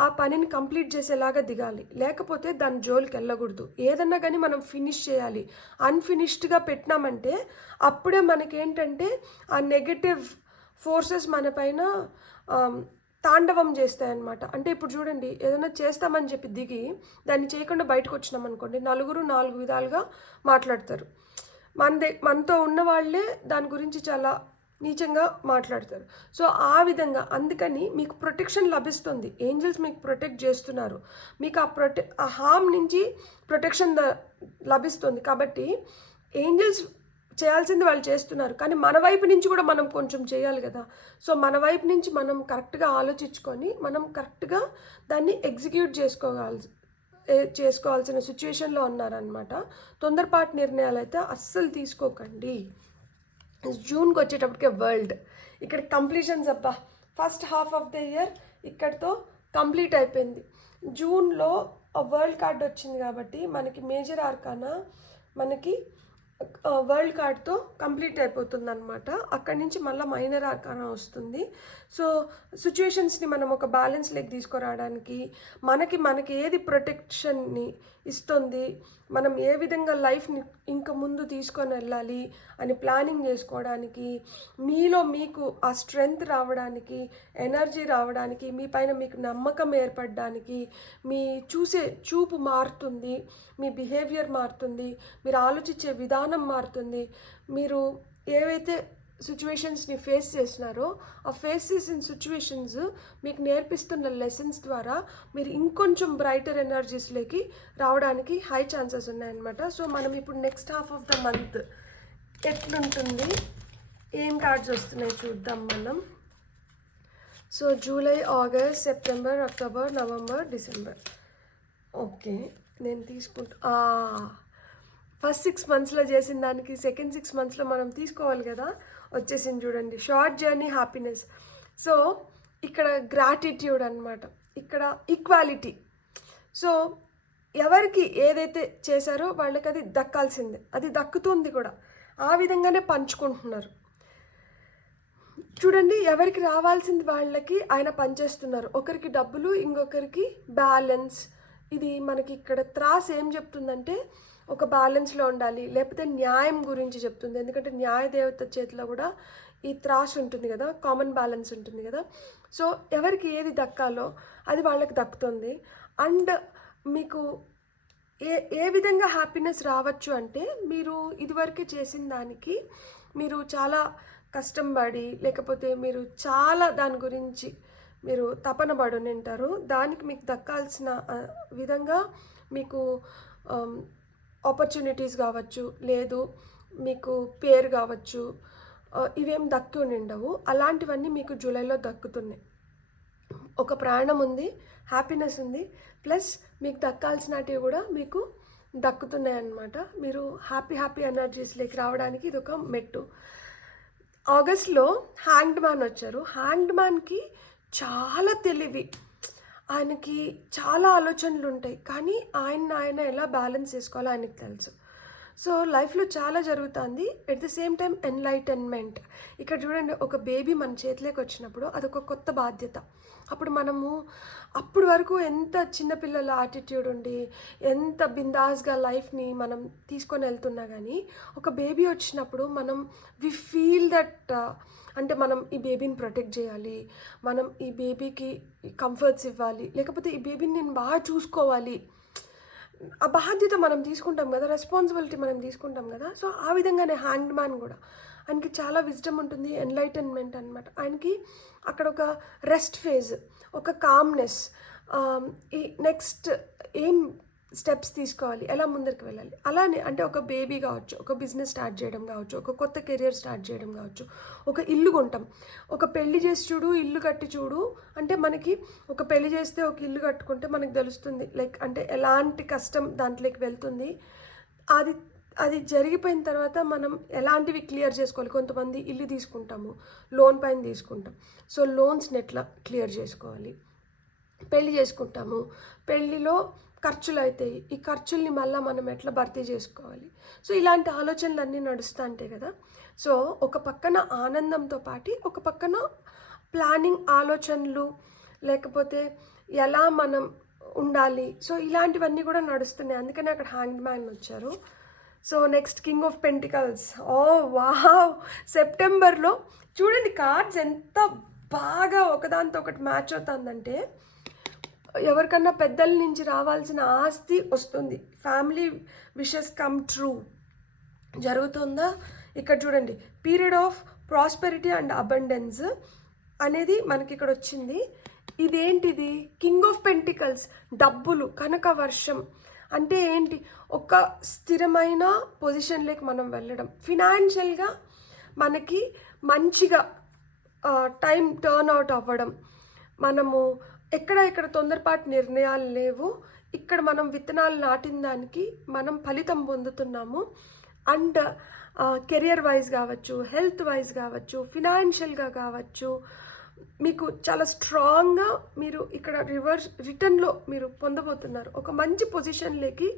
ఆ పనిని కంప్లీట్ చేసేలాగా దిగాలి, లేకపోతే దాని జోలికి వెళ్ళకూడదు. ఏదన్నా కానీ మనం ఫినిష్ చేయాలి. అన్ఫినిష్డ్గా పెట్టినామంటే అప్పుడే మనకేంటంటే ఆ నెగటివ్ ఫోర్సెస్ మన పైన తాండవం చేస్తాయన్నమాట. అంటే ఇప్పుడు చూడండి, ఏదైనా చేస్తామని చెప్పి దిగి దాన్ని చేయకుండా బయటకు వచ్చినాం అనుకోండి, 4 విధాలుగా మాట్లాడతారు. మనతో ఉన్న వాళ్ళే దాని గురించి చాలా నీచంగా మాట్లాడతారు. సో ఆ విధంగా అందుకని మీకు ప్రొటెక్షన్ లభిస్తుంది, ఏంజల్స్ మీకు ప్రొటెక్ట్ చేస్తున్నారు, మీకు ఆ హామ్ నుంచి ప్రొటెక్షన్ లభిస్తుంది. కాబట్టి ఏంజల్స్ చేయాల్సింది వాళ్ళు చేస్తున్నారు, కానీ మన వైపు నుంచి కూడా మనం కొంచెం చేయాలి కదా. సో మన వైపు నుంచి మనం కరెక్ట్గా ఆలోచించుకొని మనం కరెక్ట్గా దాన్ని ఎగ్జిక్యూట్ చేసుకోవాల్సిన సిచ్యువేషన్లో ఉన్నారనమాట. తొందరపాటు నిర్ణయాలు అయితే అస్సలు తీసుకోకండి. జూన్కి వచ్చేటప్పటికే వరల్డ్, ఇక్కడ కంప్లీషన్స్ అబ్బా, first half of the year ఇక్కడితో కంప్లీట్ అయిపోయింది. జూన్లో వరల్డ్ కార్డ్ వచ్చింది కాబట్టి మనకి మేజర్ ఆర్కానా మనకి వరల్డ్ కార్డ్తో కంప్లీట్ అయిపోతుంది అనమాట. అక్కడి నుంచి మళ్ళీ మైనర్ ఆర్కానా వస్తుంది. సో సిచ్యువేషన్స్ని మనం ఒక బ్యాలెన్స్లోకి తీసుకురావడానికి, మనకి ఏది ప్రొటెక్షన్ని ఇస్తుంది, మనం ఏ విధంగా లైఫ్ని ఇంకా ముందు తీసుకొని వెళ్ళాలి అని ప్లానింగ్ చేసుకోవడానికి, మీలో మీకు ఆ స్ట్రెంగ్త్ రావడానికి, ఎనర్జీ రావడానికి, మీ పైన మీకు నమ్మకం ఏర్పడడానికి, మీ చూపు మారుతుంది, మీ బిహేవియర్ మారుతుంది, మీరు ఆలోచించే విధానం మారుతుంది. మీరు ఏవైతే సిచ్యువేషన్స్ని ఫేస్ చేసినారో ఆ ఫేస్ చేసిన సిచ్యువేషన్స్ మీకు నేర్పిస్తున్న లెసన్స్ ద్వారా మీరు ఇంకొంచెం బ్రైటర్ ఎనర్జీస్లోకి రావడానికి హై ఛాన్సెస్ ఉన్నాయన్నమాట. సో మనం ఇప్పుడు next half of the month ఎట్లుంటుంది, ఏం కార్డ్స్ వస్తున్నాయి చూద్దాం మనం. So July, August, September, October, November, December. Okay, నేను తీసుకుంటా. ఫస్ట్ 6 monthsలో చేసిన దానికి సెకండ్ 6 monthsలో మనం తీసుకోవాలి కదా, వచ్చేసింది చూడండి. Short journey happiness. సో ఇక్కడ గ్రాటిట్యూడ్ అనమాట, ఇక్కడ ఈక్వాలిటీ. సో ఎవరికి ఏదైతే చేశారో వాళ్ళకి అది దక్కాల్సిందే, అది దక్కుతుంది కూడా. ఆ విధంగానే పంచుకుంటున్నారు చూడండి. ఎవరికి రావాల్సింది వాళ్ళకి ఆయన పనిచేస్తున్నారు. ఒకరికి డబ్బులు, ఇంకొకరికి బ్యాలెన్స్. ఇది మనకి ఇక్కడ త్రాస్ ఏం చెప్తుందంటే ఒక బ్యాలెన్స్లో ఉండాలి, లేకపోతే న్యాయం గురించి చెప్తుంది. ఎందుకంటే న్యాయ దేవత చేతిలో కూడా ఈ త్రాస్ ఉంటుంది కదా, కామన్ బ్యాలెన్స్ ఉంటుంది కదా. సో ఎవరికి ఏది దక్కాలో అది వాళ్ళకి దక్కుతుంది. అండ్ మీకు ఏ విధంగా హ్యాపీనెస్ రావచ్చు అంటే, మీరు ఇదివరకే చేసిన దానికి మీరు చాలా కష్టం పడి, లేకపోతే మీరు చాలా దాని గురించి మీరు తపన పడి ఉంటారు. దానికి మీకు దక్కాల్సిన విధంగా మీకు ఆపర్చునిటీస్ కావచ్చు, లేదు మీకు పేరు కావచ్చు, ఇవేం దక్కి ఉండవు. అలాంటివన్నీ మీకు జూలైలో దక్కుతున్నాయి. ఒక ప్రాణం ఉంది, హ్యాపీనెస్ ఉంది, ప్లస్ మీకు దక్కాల్సినవి కూడా మీకు దక్కుతున్నాయి అన్నమాట. మీరు హ్యాపీ ఎనర్జీస్లోకి రావడానికి ఇది ఒక మెట్టు. ఆగస్ట్లో హ్యాంగ్డ్ మ్యాన్ వచ్చారు. హ్యాంగ్డ్ మ్యాన్కి చాలా తెలివి, ఆయనకి చాలా ఆలోచనలు ఉంటాయి, కానీ ఆయన ఎలా బ్యాలెన్స్ చేసుకోవాలో ఆయనకి తెలుసు. సో లైఫ్లో చాలా జరుగుతుంది. At the same time enlightenment. ఇక్కడ చూడండి, ఒక బేబీ మన చేతిలోకి వచ్చినప్పుడు అదొక కొత్త బాధ్యత. అప్పుడు వరకు ఎంత చిన్నపిల్లల యాటిట్యూడ్ ఉండి, ఎంత బిందాస్గా లైఫ్ని మనం తీసుకొని వెళ్తున్నా కానీ, ఒక బేబీ వచ్చినప్పుడు వి ఫీల్ దట్, అంటే మనం ఈ బేబీని ప్రొటెక్ట్ చేయాలి, మనం ఈ బేబీకి కంఫర్ట్స్ ఇవ్వాలి, లేకపోతే ఈ బేబీని నేను బాగా చూసుకోవాలి, ఆ బాధ్యత మనం తీసుకుంటాం కదా, రెస్పాన్సిబిలిటీ మనం తీసుకుంటాం కదా. సో ఆ విధంగానే హ్యాంగ్డ్ మ్యాన్ కూడా, ఆయనకి చాలా విజ్డమ్ ఉంటుంది, ఎన్లైటన్మెంట్ అనమాట. ఆయనకి అక్కడ ఒక రెస్ట్ ఫేజ్, ఒక కామ్నెస్, ఈ నెక్స్ట్ ఏం స్టెప్స్ తీసుకోవాలి, ఎలా ముందరికి వెళ్ళాలి, అలానే అంటే ఒక బేబీ కావచ్చు, ఒక బిజినెస్ స్టార్ట్ చేయడం కావచ్చు, ఒక కొత్త కెరియర్ స్టార్ట్ చేయడం కావచ్చు, ఒక ఇల్లు కొంటాం. ఒక పెళ్లి చేసి చూడు, ఇల్లు కట్టి చూడు అంటే, మనకి ఒక పెళ్లి చేస్తే ఒక ఇల్లు కట్టుకుంటే మనకు తెలుస్తుంది లైక్ అంటే ఎలాంటి కష్టం దాంట్లోకి వెళ్తుంది. అది జరిగిపోయిన తర్వాత మనం ఎలాంటివి క్లియర్ చేసుకోవాలి. కొంతమంది ఇల్లు తీసుకుంటాము, లోన్ పైన తీసుకుంటాం. సో లోన్స్ని ఎట్లా క్లియర్ చేసుకోవాలి. పెళ్లి చేసుకుంటాము, పెళ్ళిలో ఖర్చులు అవుతాయి, ఈ ఖర్చుల్ని మళ్ళీ మనం ఎట్లా భర్తీ చేసుకోవాలి. సో ఇలాంటి ఆలోచనలు అన్నీ నడుస్తూ ఉంటాయి కదా. సో ఒక పక్కన ఆనందంతో పాటు ఒక పక్కన ప్లానింగ్ ఆలోచనలు, లేకపోతే ఎలా మనం ఉండాలి. సో ఇలాంటివన్నీ కూడా నడుస్తున్నాయి. అందుకని అక్కడ హ్యాంగ్డ్ మ్యాన్ వచ్చారు. So next king of pentacles. Oh wow, సెప్టెంబర్లో చూడండి కార్డ్స్ ఎంత బాగా ఒకదాంతో ఒకటి మ్యాచ్ అవుతుందంటే, ఎవరికన్నా పెద్దల నుంచి రావాల్సిన ఆస్తి వస్తుంది, ఫ్యామిలీ విషెస్ కమ్ ట్రూ జరుగుతుందా. ఇక్కడ చూడండి, period of prosperity and abundance అనేది మనకి ఇక్కడ వచ్చింది. ఇదేంటిది, కింగ్ ఆఫ్ పెంటికల్స్, డబ్బులు, కనక వర్షం అంటే ఏంటి, ఒక స్థిరమైన పొజిషన్లోకి మనం వెళ్ళడం, ఫినాన్షియల్గా మనకి మంచిగా టైం టర్న్ అవుట్ అవ్వడం, మనము ఎక్కడ తొందరపాటు నిర్ణయాలు లేవు, ఇక్కడ మనం విత్తనాలు నాటిన దానికి మనం ఫలితం పొందుతున్నాము. అండ్ కెరియర్ వైజ్ కావచ్చు, హెల్త్ వైజ్ కావచ్చు, ఫినాన్షియల్గా కావచ్చు, మీకు చాలా స్ట్రాంగ్గా మీరు ఇక్కడ రిటర్న్లో మీరు పొందబోతున్నారు. ఒక మంచి పొజిషన్లోకి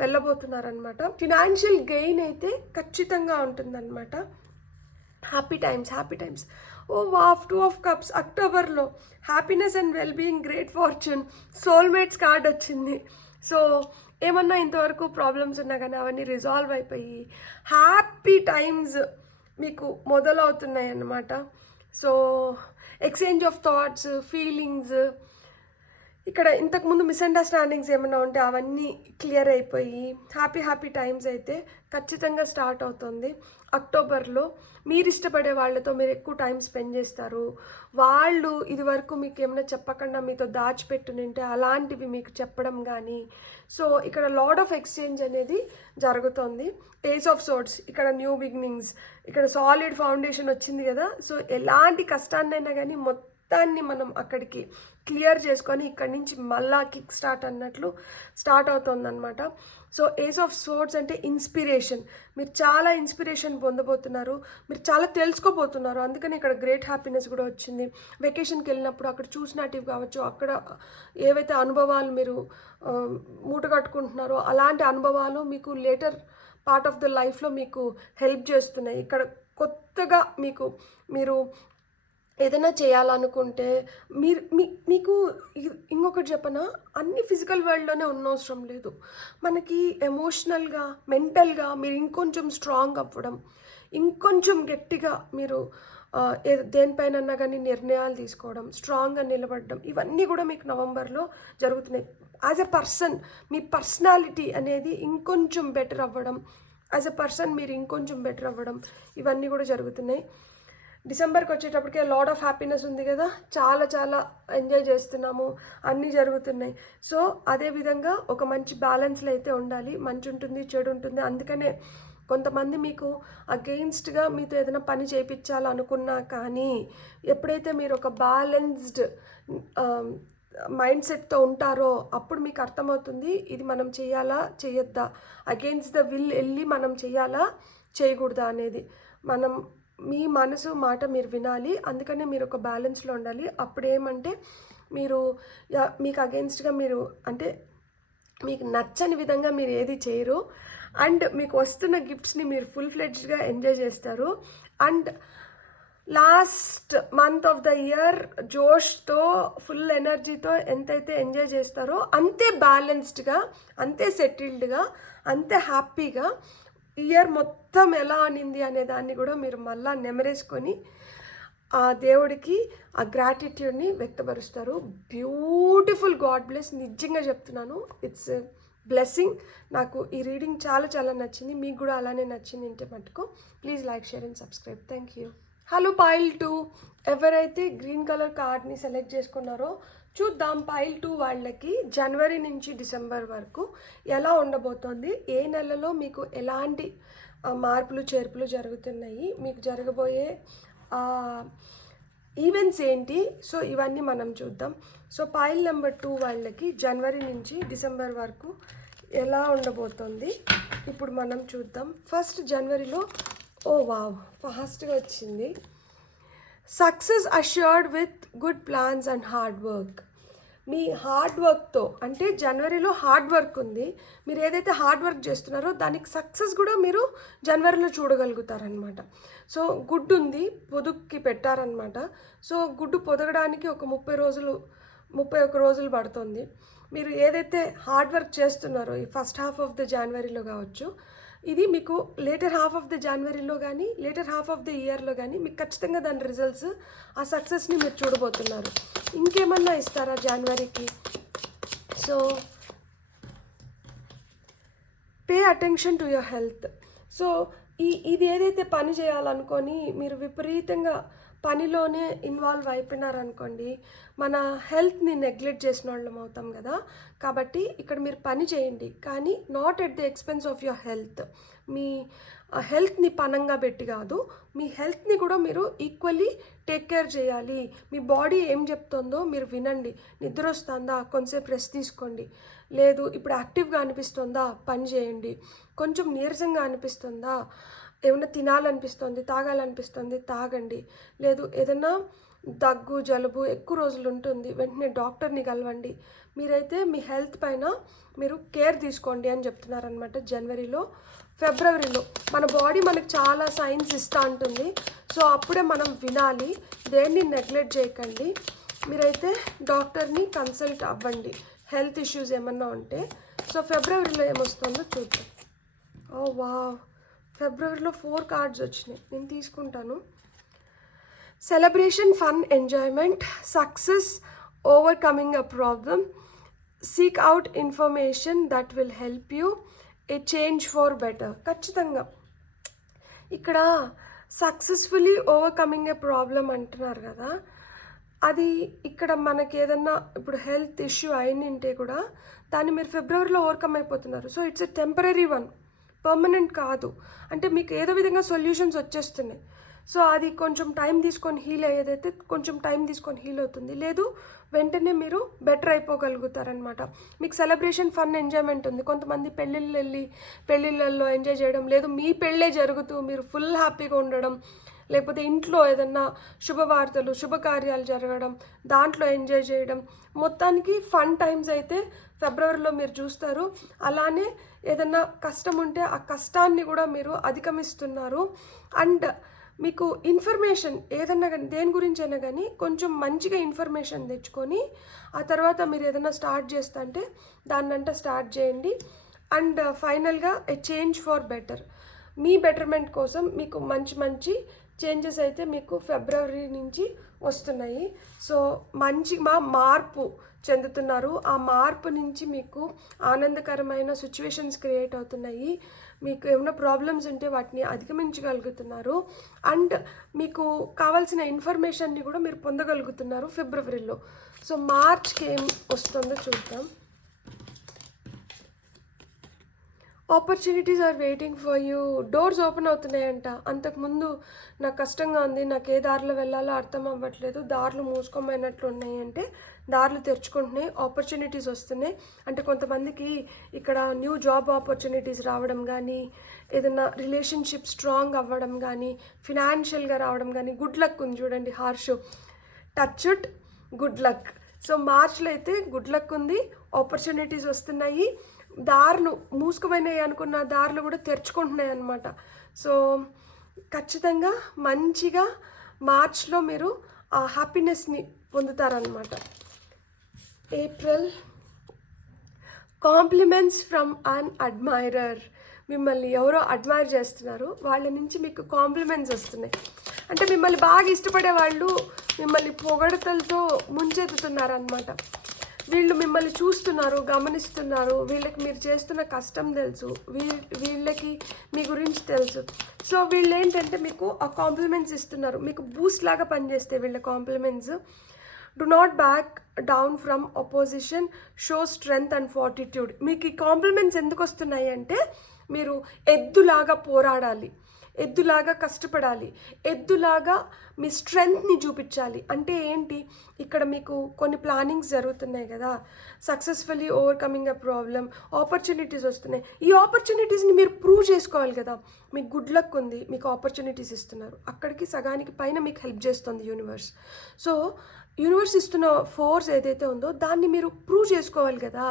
వెళ్ళబోతున్నారనమాట. ఫినాన్షియల్ గెయిన్ అయితే ఖచ్చితంగా ఉంటుందన్నమాట. Happy times. Oh wow, 2 of cups. అక్టోబర్లో happiness and wellbeing, great fortune, soulmates card వచ్చింది. సో ఏమన్నా ఇంతవరకు ప్రాబ్లమ్స్ ఉన్నా కానీ అవన్నీ రిజాల్వ్ అయిపోయి హ్యాపీ టైమ్స్ మీకు మొదలవుతున్నాయి అన్నమాట. So exchange of thoughts, feelings, ఇక్కడ ఇంతకుముందు మిస్అండర్స్టాండింగ్స్ ఏమైనా ఉంటే అవన్నీ క్లియర్ అయిపోయి హ్యాపీ టైమ్స్ అయితే ఖచ్చితంగా స్టార్ట్ అవుతుంది. అక్టోబర్లో మీరు ఇష్టపడే వాళ్ళతో మీరు ఎక్కువ టైం స్పెండ్ చేస్తారు. వాళ్ళు ఇది వరకు మీకు ఏమైనా చెప్పకుండా మీతో దాచిపెట్టునింటే అలాంటివి మీకు చెప్పడం కానీ. సో ఇక్కడ లాడ్ ఆఫ్ ఎక్స్చేంజ్ అనేది జరుగుతుంది. ఏస్ ఆఫ్ సోర్ట్స్, ఇక్కడ న్యూ బిగినింగ్స్, ఇక్కడ సాలిడ్ ఫౌండేషన్ వచ్చింది కదా. సో ఎలాంటి కష్టాన్నైనా కానీ మొత్తాన్ని మనం అక్కడికి క్లియర్ చేసుకొని ఇక్కడి నుంచి మళ్ళా కిక్ స్టార్ట్ అన్నట్లు స్టార్ట్ అవుతుందన్నమాట. సో ఏస్ ఆఫ్ సోర్ట్స్ అంటే ఇన్స్పిరేషన్. మీరు చాలా ఇన్స్పిరేషన్ పొందబోతున్నారు, మీరు చాలా తెలుసుకోబోతున్నారు. అందుకని ఇక్కడ గ్రేట్ హ్యాపీనెస్ కూడా వచ్చింది. వెకేషన్కి వెళ్ళినప్పుడు అక్కడ చూసినటివి కావచ్చు, అక్కడ ఏవైతే అనుభవాలు మీరు మూటగట్టుకుంటున్నారో అలాంటి అనుభవాలు మీకు లేటర్ పార్ట్ ఆఫ్ ద లైఫ్లో మీకు హెల్ప్ చేస్తున్నాయి. ఇక్కడ కొత్తగా మీరు ఏదైనా చేయాలనుకుంటే మీకు ఇంకొకటి చెప్పనా, అన్ని ఫిజికల్ వరల్డ్లోనే ఉన్నవసరం లేదు. మనకి ఎమోషనల్గా, మెంటల్గా మీరు ఇంకొంచెం స్ట్రాంగ్ అవ్వడం, ఇంకొంచెం గట్టిగా మీరు దేనిపైనన్నా కానీ నిర్ణయాలు తీసుకోవడం, స్ట్రాంగ్గా నిలబడడం, ఇవన్నీ కూడా మీకు నవంబర్లో జరుగుతున్నాయి. As a person me personality అనేది ఇంకొంచెం బెటర్ అవ్వడం, యాజ్ ఎ పర్సన్ మీరు ఇంకొంచెం బెటర్ అవ్వడం, ఇవన్నీ కూడా జరుగుతున్నాయి. డిసెంబర్కి వచ్చేటప్పటికే లాడ్ ఆఫ్ హ్యాపీనెస్ ఉంది కదా, చాలా ఎంజాయ్ చేస్తున్నాము, అన్నీ జరుగుతున్నాయి. సో అదేవిధంగా ఒక మంచి బ్యాలెన్స్లో అయితే ఉండాలి. మంచి ఉంటుంది, చెడు ఉంటుంది. అందుకనే కొంతమంది మీకు అగెయిన్స్ట్గా మీతో ఏదైనా పని చేయించాలనుకున్నా కానీ ఎప్పుడైతే మీరు ఒక బ్యాలెన్స్డ్ మైండ్ సెట్తో ఉంటారో అప్పుడు మీకు అర్థమవుతుంది ఇది మనం చేయాలా చేయొద్దా, అగెయిన్స్ట్ ద విల్ వెళ్ళి మనం చేయాలా చేయకూడదా అనేది. మీ మనసు మాట మీరు వినాలి. అందుకనే మీరు ఒక బ్యాలెన్స్లో ఉండాలి. అప్పుడు ఏమంటే మీకు అగెయిన్స్ట్గా మీరు అంటే మీకు నచ్చని విధంగా మీరు ఏది చేయరు. అండ్ మీకు వస్తున్న గిఫ్ట్స్ని మీరు ఫుల్ ఫ్లెడ్జ్డ్గా ఎంజాయ్ చేస్తారు. And last month of the year జోష్తో, ఫుల్ ఎనర్జీతో ఎంతైతే ఎంజాయ్ చేస్తారో అంతే బ్యాలెన్స్డ్గా, అంతే సెటిల్డ్గా, అంతే హ్యాపీగా ఇయర్ మొత్తం ఎలా అనింది అనే దాన్ని కూడా మీరు మళ్ళీ నెమరేసుకొని ఆ దేవుడికి ఆ గ్రాటిట్యూడ్ని వ్యక్తపరుస్తారు. Beautiful, god bless. నిజంగా చెప్తున్నాను, ఇట్స్ బ్లెస్సింగ్. నాకు ఈ రీడింగ్ చాలా నచ్చింది. మీకు కూడా అలానే నచ్చింది అంటే మటుకు please like, share and subscribe. Thank you. Hello pile 2, ఎవరైతే గ్రీన్ కలర్ కార్డ్ని సెలెక్ట్ చేసుకున్నారో చూద్దాం పైల్ 2 వాళ్ళకి జనవరి నుంచి డిసెంబర్ వరకు ఎలా ఉండబోతోంది, ఏ నెలలో మీకు ఎలాంటి మార్పులు చేర్పులు జరుగుతున్నాయి, మీకు జరగబోయే ఈవెంట్స్ ఏంటి. సో ఇవన్నీ మనం చూద్దాం. సో పైల్ నెంబర్ 2 వాళ్ళకి జనవరి నుంచి డిసెంబర్ వరకు ఎలా ఉండబోతోంది ఇప్పుడు మనం చూద్దాం. ఫస్ట్ జనవరిలో ఓ వావ్ ఫాస్ట్గా వచ్చింది. Success assured with good plans and hard work. Me hard వర్క్తో అంటే జనవరిలో హార్డ్ వర్క్ ఉంది, మీరు ఏదైతే హార్డ్ వర్క్ చేస్తున్నారో దానికి సక్సెస్ కూడా మీరు జనవరిలో చూడగలుగుతారనమాట. సో గుడ్ ఉంది, పొదుక్కి పెట్టారనమాట. సో గుడ్డు పొదగడానికి ఒక 31 రోజులు పడుతుంది. మీరు ఏదైతే హార్డ్ వర్క్ చేస్తున్నారో ఈ ఫస్ట్ హాఫ్ ఆఫ్ ద జనవరిలో కావచ్చు, ఇది మీకు లేటర్ హాఫ్ ఆఫ్ ద జనవరిలో కానీ లేటర్ హాఫ్ ఆఫ్ ద ఇయర్లో కానీ మీకు ఖచ్చితంగా దాని రిజల్ట్స్, ఆ సక్సెస్ని మీరు చూడబోతున్నారు. ఇంకేమన్నా ఇస్తారా జనవరికి? So pay attention to your health. So ఇది ఏదైతే పని చేయాలనుకొని మీరు విపరీతంగా పనిలోనే ఇన్వాల్వ్ అయిపోయినారనుకోండి, మన హెల్త్ని నెగ్లెక్ట్ చేసిన వాళ్ళం అవుతాం కదా. కాబట్టి ఇక్కడ మీరు పని చేయండి, కానీ not at the expense of your health. మీ హెల్త్ని పనంగా పెట్టి కాదు, మీ హెల్త్ని కూడా మీరు ఈక్వల్లీ టేక్ కేర్ చేయాలి. మీ బాడీ ఏం చెప్తుందో మీరు వినండి. నిద్ర వస్తుందా, కొంచెంసేపు రెస్ట్ తీసుకోండి. లేదు ఇప్పుడు యాక్టివ్గా అనిపిస్తుందా, పని చేయండి. కొంచెం నీరసంగా అనిపిస్తుందా, ఏమైనా తినాలనిపిస్తుంది, తాగాలనిపిస్తుంది, తాగండి. లేదు ఏదైనా దగ్గు జలుబు ఎక్కువ రోజులు ఉంటుంది, వెంటనే డాక్టర్ని కలవండి. మీరైతే మీ హెల్త్ పైన మీరు కేర్ తీసుకోండి అని చెప్తున్నారనమాట. జనవరిలో ఫిబ్రవరిలో మన బాడీ మనకు చాలా సైన్స్ ఇస్తూ ఉంటుంది. సో అప్పుడే మనం వినాలి, దేన్ని నెగ్లెక్ట్ చేయకండి. మీరైతే డాక్టర్ని కన్సల్ట్ అవ్వండి హెల్త్ ఇష్యూస్ ఏమన్నా ఉంటే. సో ఫిబ్రవరిలో ఏమొస్తుందో చూద్దాం. ఓ వావ్, ఫిబ్రవరిలో 4 కార్డ్స్ వచ్చినాయి, నేను తీసుకుంటాను. Celebration, fun, enjoyment, success, overcoming a problem, seek out information that will help you, A change for better. ఖచ్చితంగా ఇక్కడ సక్సెస్ఫుల్లీ ఓవర్కమింగ్ ఏ ప్రాబ్లం అంటున్నారు కదా, అది ఇక్కడ మనకి ఏదన్నా ఇప్పుడు హెల్త్ ఇష్యూ అయినంటే కూడా దాన్ని మీరు ఫిబ్రవరిలో ఓవర్కమ్ అయిపోతున్నారు. So it's a temporary one, permanent కాదు. అంటే మీకు ఏదో విధంగా సొల్యూషన్స్ వచ్చేస్తున్నాయి. సో అది కొంచెం టైం తీసుకొని హీల్ అయ్యేదైతే కొంచెం టైం తీసుకొని హీల్ అవుతుంది, లేదు వెంటనే మీరు బెటర్ అయిపోగలుగుతారనమాట. మీకు సెలబ్రేషన్, ఫన్, ఎంజాయ్మెంట్ ఉంది. కొంతమంది పెళ్ళిళ్ళల్లో ఎంజాయ్ చేయడం, లేదు మీ పెళ్ళే జరుగుతూ మీరు ఫుల్ హ్యాపీగా ఉండడం, లేకపోతే ఇంట్లో ఏదన్నా శుభవార్తలు శుభకార్యాలు జరగడం, దాంట్లో ఎంజాయ్ చేయడం, మొత్తానికి ఫన్ టైమ్స్ అయితే ఫిబ్రవరిలో మీరు చూస్తారు. అలానే ఏదన్నా కష్టం ఉంటే ఆ కష్టాన్ని కూడా మీరు అధిగమిస్తున్నారు. అండ్ మీకు ఇన్ఫర్మేషన్ ఏదన్నా కానీ దేని గురించి అయినా కానీ కొంచెం మంచిగా ఇన్ఫర్మేషన్ తెచ్చుకొని ఆ తర్వాత మీరు ఏదైనా స్టార్ట్ చేస్తా అంటే దాన్నంతా స్టార్ట్ చేయండి. అండ్ ఫైనల్గా ఏ చేంజ్ ఫర్ బెటర్, మీ బెటర్మెంట్ కోసం మీకు మంచి చేంజెస్ అయితే మీకు ఫిబ్రవరి నుంచి వస్తున్నాయి. సో మంచిగా మార్పు చెందుతున్నారు. ఆ మార్పు నుంచి మీకు ఆనందకరమైన సిచ్యువేషన్స్ క్రియేట్ అవుతున్నాయి. మీకు ఏమైనా ప్రాబ్లమ్స్ ఉంటే వాటిని అధిగమించగలుగుతున్నారు. అండ్ మీకు కావాల్సిన ఇన్ఫర్మేషన్ని కూడా మీరు పొందగలుగుతున్నారు ఫిబ్రవరిలో. సో మార్చ్కి ఏం వస్తుందో చూద్దాం. Opportunities are waiting for you, doors open అవుతున్నాయంట. అంతకుముందు నాకు కష్టంగా ఉంది, నాకు ఏ దారిలో వెళ్ళాలో అర్థం అవ్వట్లేదు, దారులు మూసుకోమైనట్లు ఉన్నాయి అంటే దారులు తెరుచుకుంటున్నాయి, ఆపర్చునిటీస్ వస్తున్నాయి. అంటే కొంతమందికి ఇక్కడ న్యూ జాబ్ ఆపర్చునిటీస్ రావడం కానీ, ఏదైనా రిలేషన్షిప్ స్ట్రాంగ్ అవ్వడం కానీ, ఫినాన్షియల్గా రావడం కానీ. గుడ్ లక్ ఉంది చూడండి, harsh touched good luck. So మార్చ్లో అయితే గుడ్ లక్ ఉంది, ఆపర్చునిటీస్ వస్తున్నాయి, దారులు మూసుకుపోయినాయి అనుకున్న దారులు కూడా తెరుచుకుంటున్నాయి అన్నమాట. సో ఖచ్చితంగా మంచిగా మార్చ్లో మీరు ఆ హ్యాపీనెస్ని పొందుతారనమాట. April, compliments from an admirer, మిమ్మల్ని ఎవరో అడ్మైర్ చేస్తున్నారు, వాళ్ళ నుంచి మీకు కాంప్లిమెంట్స్ వస్తున్నాయి. అంటే మిమ్మల్ని బాగా ఇష్టపడే వాళ్ళు మిమ్మల్ని పొగడతలతో ముంచెత్తుతున్నారనమాట. వీళ్ళు మిమ్మల్ని చూస్తున్నారు, గమనిస్తున్నారు, వీళ్ళకి మీరు చేస్తున్న కష్టం తెలుసు, వీళ్ళకి మీ గురించి తెలుసు. సో వీళ్ళు ఏంటంటే మీకు ఆ కాంప్లిమెంట్స్ ఇస్తున్నారు, మీకు బూస్ట్ లాగా పనిచేస్తాయి వీళ్ళ compliments. Do not back down from opposition, show strength and fortitude. మీకు ఈ కాంప్లిమెంట్స్ ఎందుకు వస్తున్నాయి అంటే మీరు ఎద్దులాగా పోరాడాలి, ఎద్దులాగా కష్టపడాలి, ఎద్దులాగా మీ స్ట్రెంగ్త్ని చూపించాలి. అంటే ఏంటి, ఇక్కడ మీకు కొన్ని ప్లానింగ్స్ జరుగుతున్నాయి కదా, successfully overcoming a problem, opportunities వస్తున్నాయి. ఈ ఆపర్చునిటీస్ని మీరు ప్రూవ్ చేసుకోవాలి కదా. మీకు గుడ్ లక్ ఉంది, మీకు ఆపర్చునిటీస్ ఇస్తున్నారు, అక్కడికి సగానికి పైన మీకు హెల్ప్ చేస్తుంది యూనివర్స్. సో యూనివర్స్ ఇస్తున్న ఫోర్స్ ఏదైతే ఉందో దాన్ని మీరు ప్రూవ్ చేసుకోవాలి కదా.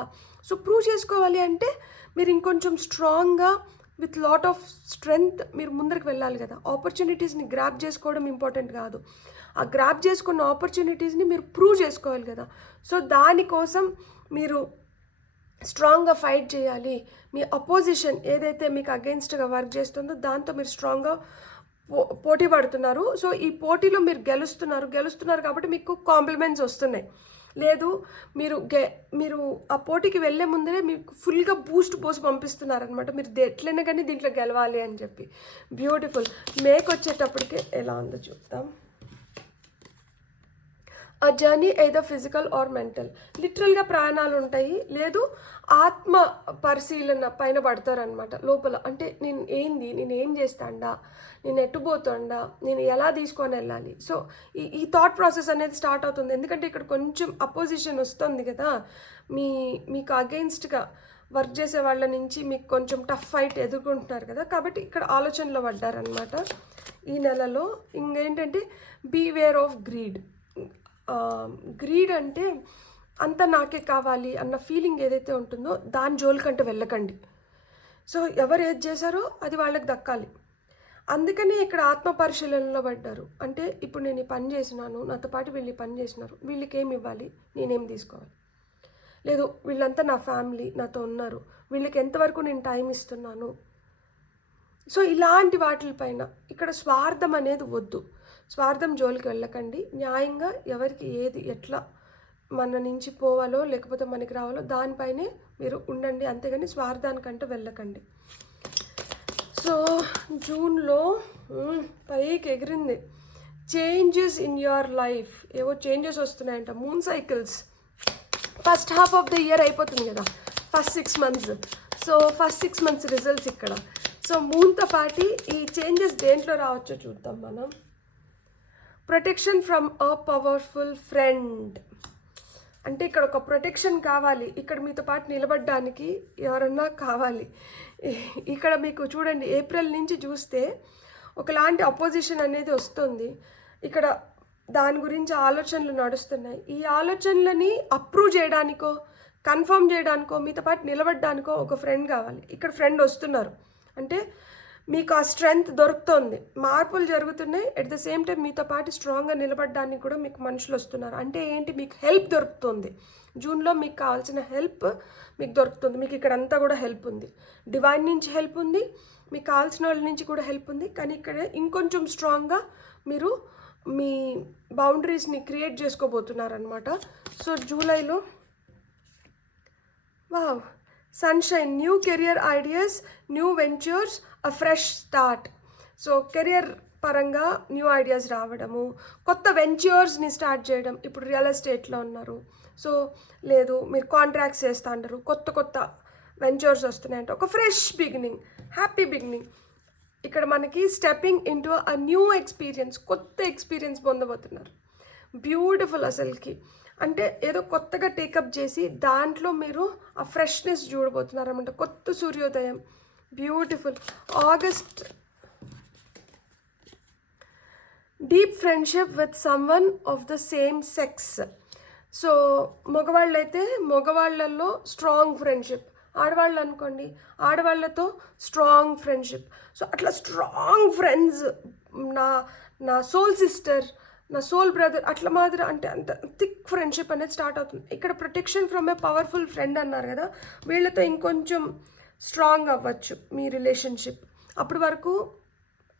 సో ప్రూవ్ చేసుకోవాలి అంటే మీరు ఇంకొంచెం స్ట్రాంగ్గా విత్ లాట్ ఆఫ్ స్ట్రెంగ్త్ మీరు ముందరికి వెళ్ళాలి కదా. ఆపర్చునిటీస్ని గ్రాప్ చేసుకోవడం ఇంపార్టెంట్ కాదు, ఆ గ్రాప్ చేసుకున్న ఆపర్చునిటీస్ని మీరు ప్రూవ్ చేసుకోవాలి కదా. సో దానికోసం మీరు స్ట్రాంగ్గా ఫైట్ చేయాలి. మీ అపోజిషన్ ఏదైతే మీకు అగెన్స్ట్గా వర్క్ చేస్తుందో దాంతో మీరు స్ట్రాంగ్గా పోటీ పడుతున్నారు. సో ఈ పోటీలో మీరు గెలుస్తున్నారు కాబట్టి మీకు కాంప్లిమెంట్స్ వస్తున్నాయి. లేదు మీరు ఆ పోటీకి వెళ్ళే ముందరే మీకు ఫుల్గా బూస్ట్ పోసి పంపిస్తున్నారనమాట, మీరు ఎట్లయినా కానీ దీంట్లో గెలవాలి అని చెప్పి. బ్యూటిఫుల్. మేకు వచ్చేటప్పటికే ఎలా ఉందో చూద్దాం. ఆ జర్నీ ఏదో ఫిజికల్ ఆర్ మెంటల్, లిటరల్గా ప్రయాణాలు ఉంటాయి, లేదు ఆత్మ పరిశీలన పైన పడతారనమాట లోపల. అంటే నేను ఏం చేస్తాడా, నేను ఎట్టుపోతుండా, నేను ఎలా తీసుకొని వెళ్ళాలి. సో ఈ థాట్ ప్రాసెస్ అనేది స్టార్ట్ అవుతుంది. ఎందుకంటే ఇక్కడ కొంచెం అపోజిషన్ వస్తుంది కదా, మీకు అగెయిన్స్ట్గా వర్క్ చేసే వాళ్ళ నుంచి మీకు కొంచెం టఫ్ ఫైట్ ఎదుర్కొంటున్నారు కదా, కాబట్టి ఇక్కడ ఆలోచనలో పడ్డారనమాట ఈ నెలలో. ఇంకేంటంటే బీవేర్ ఆఫ్ గ్రీడ్, గ్రీడ్ అంటే అంతా నాకే కావాలి అన్న ఫీలింగ్ ఏదైతే ఉంటుందో దాని జోలికంటే వెళ్ళకండి. సో ఎవరు ఏది చేశారో అది వాళ్ళకి దక్కాలి. అందుకని ఇక్కడ ఆత్మ పరిశీలనలో పడ్డారు. అంటే ఇప్పుడు నేను ఈ పని చేసినాను, నాతో పాటు వీళ్ళు ఈ పని చేసినారు, వీళ్ళకి ఏమి ఇవ్వాలి, నేనేం తీసుకోవాలి, లేదు వీళ్ళంతా నా ఫ్యామిలీ నాతో ఉన్నారు, వీళ్ళకి ఎంతవరకు నేను టైం ఇస్తున్నాను. సో ఇలాంటి వాటిపైన ఇక్కడ స్వార్థం అనేది వద్దు. స్వార్థం జోలికి వెళ్ళకండి. న్యాయంగా ఎవరికి ఏది ఎట్లా మన నుంచి పోవాలో లేకపోతే మనకి రావాలో దానిపైనే మీరు ఉండండి, అంతేగాని స్వార్థానికంటే వెళ్ళకండి. సో జూన్లో పైకి ఎగిరింది. చేంజెస్ ఇన్ యువర్ లైఫ్, ఏవో చేంజెస్ వస్తున్నాయంట. Moon cycles first half of the year అయిపోతుంది కదా, first 6 months. So first 6 months results ఇక్కడ. సో మూన్తో పాటు ఈ చేంజెస్ దేంట్లో రావచ్చో చూద్దాం మనం. Protection from a powerful friend, అంటే ఇక్కడ ఒక ప్రొటెక్షన్ కావాలి, ఇక్కడ మీతో పాటు నిలబడడానికి ఎవరన్నా కావాలి. ఇక్కడ మీకు చూడండి, ఏప్రిల్ నుంచి చూస్తే ఒకలాంటి అపోజిషన్ అనేది వస్తుంది. ఇక్కడ దాని గురించి ఆలోచనలు నడుస్తున్నాయి. ఈ ఆలోచనలని అప్రూవ్ చేయడానికో కన్ఫర్మ్ చేయడానికో మీతో పాటు నిలబడడానికో ఒక ఫ్రెండ్ కావాలి. ఇక్కడ ఫ్రెండ్ వస్తున్నారు అంటే మీకు ఆ స్ట్రెంగ్త్ దొరుకుతుంది, మార్పులు జరుగుతున్నాయి. అట్ ద సేమ్ టైం మీతో పాటు స్ట్రాంగ్గా నిలబడడానికి కూడా మీకు మనుషులు వస్తున్నారు. అంటే ఏంటి, మీకు హెల్ప్ దొరుకుతుంది. జూన్లో మీకు కావాల్సిన హెల్ప్ మీకు దొరుకుతుంది. మీకు ఇక్కడ అంతా కూడా హెల్ప్ ఉంది, డివైన్ నుంచి హెల్ప్ ఉంది, మీకు కావాల్సిన వాళ్ళ నుంచి కూడా హెల్ప్ ఉంది. కానీ ఇక్కడ ఇంకొంచెం స్ట్రాంగ్గా మీరు మీ బౌండరీస్ని క్రియేట్ చేసుకోబోతున్నారనమాట. సో జూలైలో wow, sunshine, new career ideas, new ventures, a fresh start. So career పరంగా న్యూ ఐడియాస్ రావడము, కొత్త వెంచర్స్ని స్టార్ట్ చేయడం. ఇప్పుడు రియల్ ఎస్టేట్లో ఉన్నారు, సో లేదు మీరు కాంట్రాక్ట్స్ చేస్తూ ఉంటారు, కొత్త కొత్త వెంచర్స్ వస్తున్నాయంటే ఒక ఫ్రెష్ బిగినింగ్, హ్యాపీ బిగినింగ్. ఇక్కడ మనకి stepping into a new experience, కొత్త ఎక్స్పీరియన్స్ పొందబోతున్నారు. బ్యూటిఫుల్ అసలుకి, అంటే ఏదో కొత్తగా టేకప్ చేసి దాంట్లో మీరు ఆ ఫ్రెష్నెస్ చూడబోతున్నారు అనమాట. కొత్త సూర్యోదయం, beautiful. August, deep friendship with someone of the same sex. So మగవాళ్ళైతే మగవాళ్ళల్లో స్ట్రాంగ్ ఫ్రెండ్షిప్, ఆడవాళ్ళు అనుకోండి ఆడవాళ్ళతో స్ట్రాంగ్ ఫ్రెండ్షిప్. సో అట్లా స్ట్రాంగ్ ఫ్రెండ్స్, నా సోల్ సిస్టర్, నా సోల్ బ్రదర్, అట్లా మాదిరి అంటే అంత థిక్ ఫ్రెండ్షిప్ అనేది స్టార్ట్ అవుతుంది. ఇక్కడ protection from a powerful friend అన్నారు కదా, వీళ్ళతో ఇంకొంచెం స్ట్రాంగ్ అవ్వచ్చు మీ రిలేషన్షిప్. అప్పటి వరకు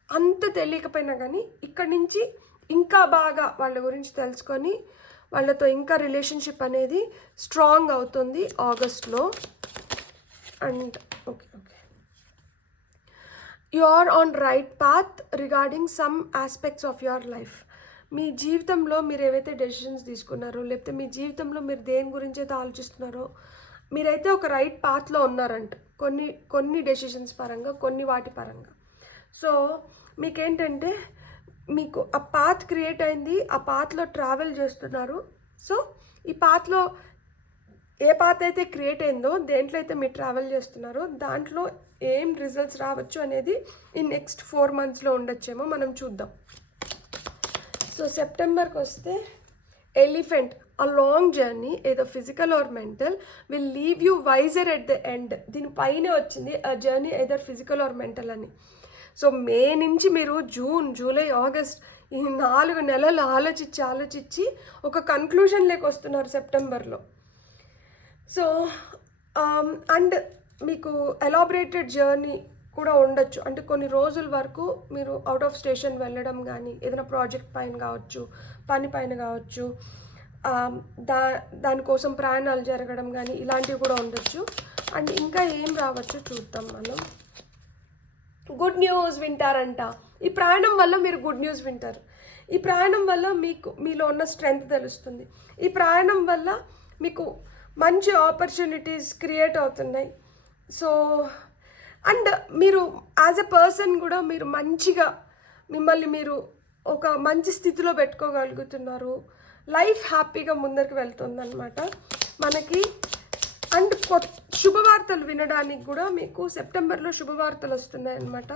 అంత తెలియకపోయినా కానీ ఇక్కడి నుంచి ఇంకా బాగా వాళ్ళ గురించి తెలుసుకొని వాళ్ళతో ఇంకా రిలేషన్షిప్ అనేది స్ట్రాంగ్ అవుతుంది ఆగస్ట్లో. And okay you are on right path regarding some aspects of your life. మీ జీవితంలో మీరు ఏవైతే డెసిషన్స్ తీసుకున్నారో, లేకపోతే మీ జీవితంలో మీరు దేని గురించి అయితే ఆలోచిస్తున్నారో, మీరైతే ఒక రైట్ పాత్లో ఉన్నారంట. కొన్ని డెసిషన్స్ పరంగా, కొన్ని వాటి పరంగా. సో మీకేంటంటే మీకు ఆ పాత్ క్రియేట్ అయింది, ఆ పాత్లో ట్రావెల్ చేస్తున్నారు. సో ఈ పాత్లో ఏ పాత్ అయితే క్రియేట్ అయిందో, దేంట్లో అయితే మీరు ట్రావెల్ చేస్తున్నారో దాంట్లో ఏం రిజల్ట్స్ రావచ్చు అనేది ఈ నెక్స్ట్ 4 monthsలో ఉండొచ్చేమో, మనం చూద్దాం. సో సెప్టెంబర్కి వస్తే ఎలిఫెంట్, అ లాంగ్ జర్నీ ఏదో physical or mental will leave you wiser at the end. దీనిపైనే వచ్చింది ఆ journey either physical or mental అని. సో మే నుంచి మీరు జూన్, జూలై, ఆగస్ట్ ఈ 4 నెలలు ఆలోచించి ఒక కన్క్లూజన్లోకి వస్తున్నారు సెప్టెంబర్లో. సో అండ్ మీకు ఎలాబరేటెడ్ జర్నీ కూడా ఉండొచ్చు. అంటే కొన్ని రోజుల వరకు మీరు అవుట్ ఆఫ్ స్టేషన్ వెళ్ళడం కానీ, ఏదైనా ప్రాజెక్ట్ పైన కావచ్చు, పని పైన కావచ్చు, దానికోసం ప్రయాణాలు జరగడం కానీ ఇలాంటివి కూడా ఉండొచ్చు. అండ్ ఇంకా ఏం రావచ్చు చూద్దాం మనం. గుడ్ న్యూస్ వింటారంట. ఈ ప్రయాణం వల్ల మీరు గుడ్ న్యూస్ వింటారు. ఈ ప్రయాణం వల్ల మీలో ఉన్న స్ట్రెంగ్త్ తెలుస్తుంది. ఈ ప్రయాణం వల్ల మీకు మంచి ఆపర్చునిటీస్ క్రియేట్ అవుతున్నాయి. సో అండ్ మీరు యాజ్ ఎ పర్సన్ కూడా మీరు మంచిగా మిమ్మల్ని మీరు ఒక మంచి స్థితిలో పెట్టుకోగలుగుతున్నారు. లైఫ్ హ్యాపీగా ముందరికి వెళ్తుందన్నమాట మనకి. అండ్ శుభవార్తలు వినడానికి కూడా మీకు సెప్టెంబర్లో శుభవార్తలు వస్తున్నాయి అన్నమాట.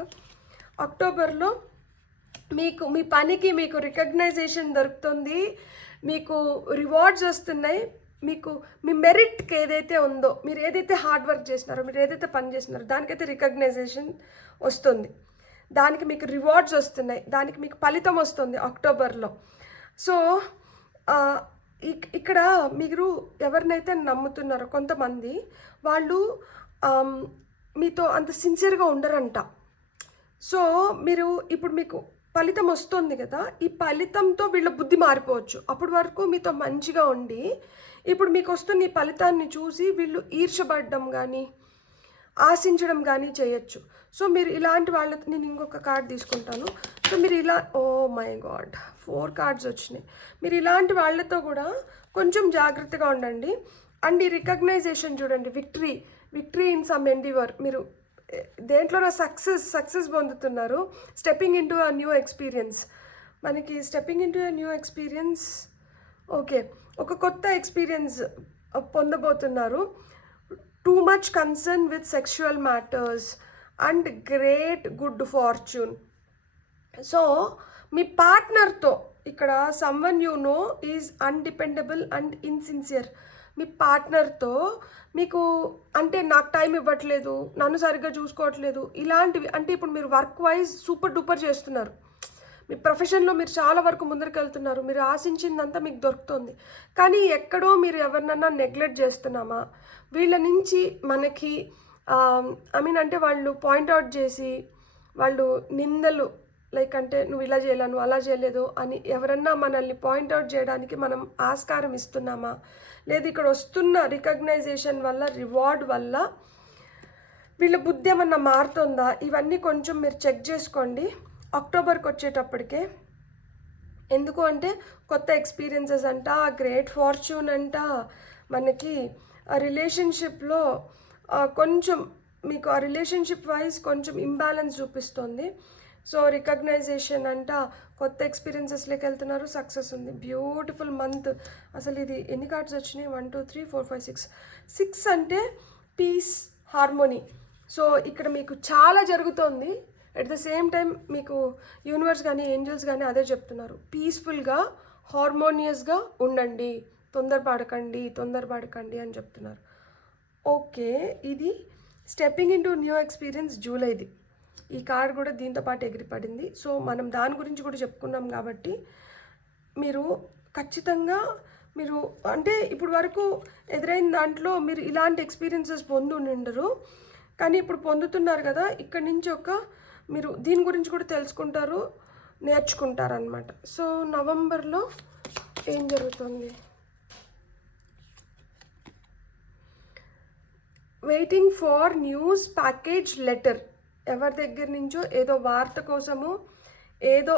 అక్టోబర్లో మీకు మీ పనికి మీకు రికగ్నైజేషన్ దొరుకుతుంది. మీకు రివార్డ్స్ వస్తున్నాయి. మీకు మీ మెరిట్కి ఏదైతే ఉందో, మీరు ఏదైతే హార్డ్ వర్క్ చేసినారో, మీరు ఏదైతే పని చేసినారో దానికైతే రికగ్నైజేషన్ వస్తుంది, దానికి మీకు రివార్డ్స్ వస్తున్నాయి, దానికి మీకు ఫలితం వస్తుంది అక్టోబర్లో. సో ఇక్కడ మీరు ఎవరినైతే నమ్ముతున్నారో కొంతమంది వాళ్ళు మీతో అంత సిన్సియర్గా ఉండరంట. సో మీరు ఇప్పుడు మీకు ఫలితం వస్తుంది కదా, ఈ ఫలితంతో వీళ్ళ బుద్ధి మారిపోవచ్చు. అప్పటి వరకు మీతో మంచిగా ఉండి ఇప్పుడు మీకు వస్తున్న ఈ ఫలితాన్ని చూసి వీళ్ళు ఈర్షపడడం కానీ ఆశించడం కానీ చేయొచ్చు. సో మీరు ఇలాంటి వాళ్ళతో, నేను ఇంకొక కార్డ్ తీసుకుంటాను. సో మీరు ఇలా, ఓ మై గాడ్ 4 కార్డ్స్ వచ్చినాయి. మీరు ఇలాంటి వాళ్ళతో కూడా కొంచెం జాగ్రత్తగా ఉండండి. అండ్ ఈ రికగ్నైజేషన్ చూడండి, విక్టరీ ఇన్ సమ్ ఎండివర్, మీరు దేంట్లోనో సక్సెస్ పొందుతున్నారు. Stepping in to a new experience, మనకి stepping in to a new experience, okay, ఒక కొత్త ఎక్స్పీరియన్స్ పొందబోతున్నారు. Too much concern with sexual matters and great good fortune. So మీ పార్ట్నర్తో ఇక్కడ someone you know is undependable and insincere. మీ పార్ట్నర్తో మీకు అంటే నాకు టైం ఇవ్వట్లేదు, నన్ను సరిగ్గా చూసుకోవట్లేదు, ఇలాంటివి అంటే ఇప్పుడు మీరు వర్క్ వైజ్ సూపర్ డూపర్ చేస్తున్నారు, మీ ప్రొఫెషన్లో మీరు చాలా వరకు ముందరికి వెళ్తున్నారు, మీరు ఆశించిందంతా మీకు దొరుకుతుంది. కానీ ఎక్కడో మీరు ఎవరినన్నా నెగ్లెక్ట్ చేస్తున్నామా, వీళ్ళ నుంచి మనకి అంటే వాళ్ళు పాయింట్అవుట్ చేసి వాళ్ళు నిందలు లైక్ అంటే నువ్వు ఇలా చేయలేవు, నువ్వు అలా చేయలేదు అని ఎవరన్నా మనల్ని పాయింట్అవుట్ చేయడానికి మనం ఆస్కారం ఇస్తున్నామా, లేదు ఇక్కడ వస్తున్న రికగ్నైజేషన్ వల్ల రివార్డ్ వల్ల వీళ్ళ బుద్ధి ఏమన్నా మారుతుందా, ఇవన్నీ కొంచెం మీరు చెక్ చేసుకోండి అక్టోబర్కి వచ్చేటప్పటికే. ఎందుకు అంటే కొత్త ఎక్స్పీరియన్సెస్ అంట, గ్రేట్ ఫార్చ్యూన్ అంట, మనకి ఆ రిలేషన్షిప్లో కొంచెం మీకు ఆ రిలేషన్షిప్ వైజ్ కొంచెం ఇంబ్యాలెన్స్ చూపిస్తుంది. సో రికగ్నైజేషన్ అంట, కొత్త ఎక్స్పీరియన్సెస్లోకి వెళ్తున్నారు, సక్సెస్ ఉంది. Beautiful month. అసలు ఇది ఎన్ని కార్డ్స్ వచ్చినాయి, 1 2 3 4 5 6 అంటే పీస్, హార్మోనీ. సో ఇక్కడ మీకు చాలా జరుగుతోంది. అట్ ద సేమ్ టైం మీకు యూనివర్స్ కానీ ఏంజల్స్ కానీ అదే చెప్తున్నారు, పీస్ఫుల్గా హార్మోనియస్గా ఉండండి, తొందరపడకండి అని చెప్తున్నారు. ఓకే, ఇది stepping in to new experience జూలైది. ఈ కార్డ్ కూడా దీంతో పాటు ఎగిరిపడింది. సో మనం దాని గురించి కూడా చెప్పుకున్నాం కాబట్టి మీరు ఖచ్చితంగా మీరు అంటే ఇప్పుడు వరకు ఎదురైన దాంట్లో మీరు ఇలాంటి ఎక్స్పీరియన్సెస్ పొందుండరు, కానీ ఇప్పుడు పొందుతున్నారు కదా, ఇక్కడి నుంచి మీరు దీని గురించి కూడా తెలుసుకుంటారు, నేర్చుకుంటారనమాట. సో నవంబర్లో ఏం జరుగుతుంది, waiting for news package letter. ఎవరి దగ్గర నుంచో ఏదో వార్త కోసము, ఏదో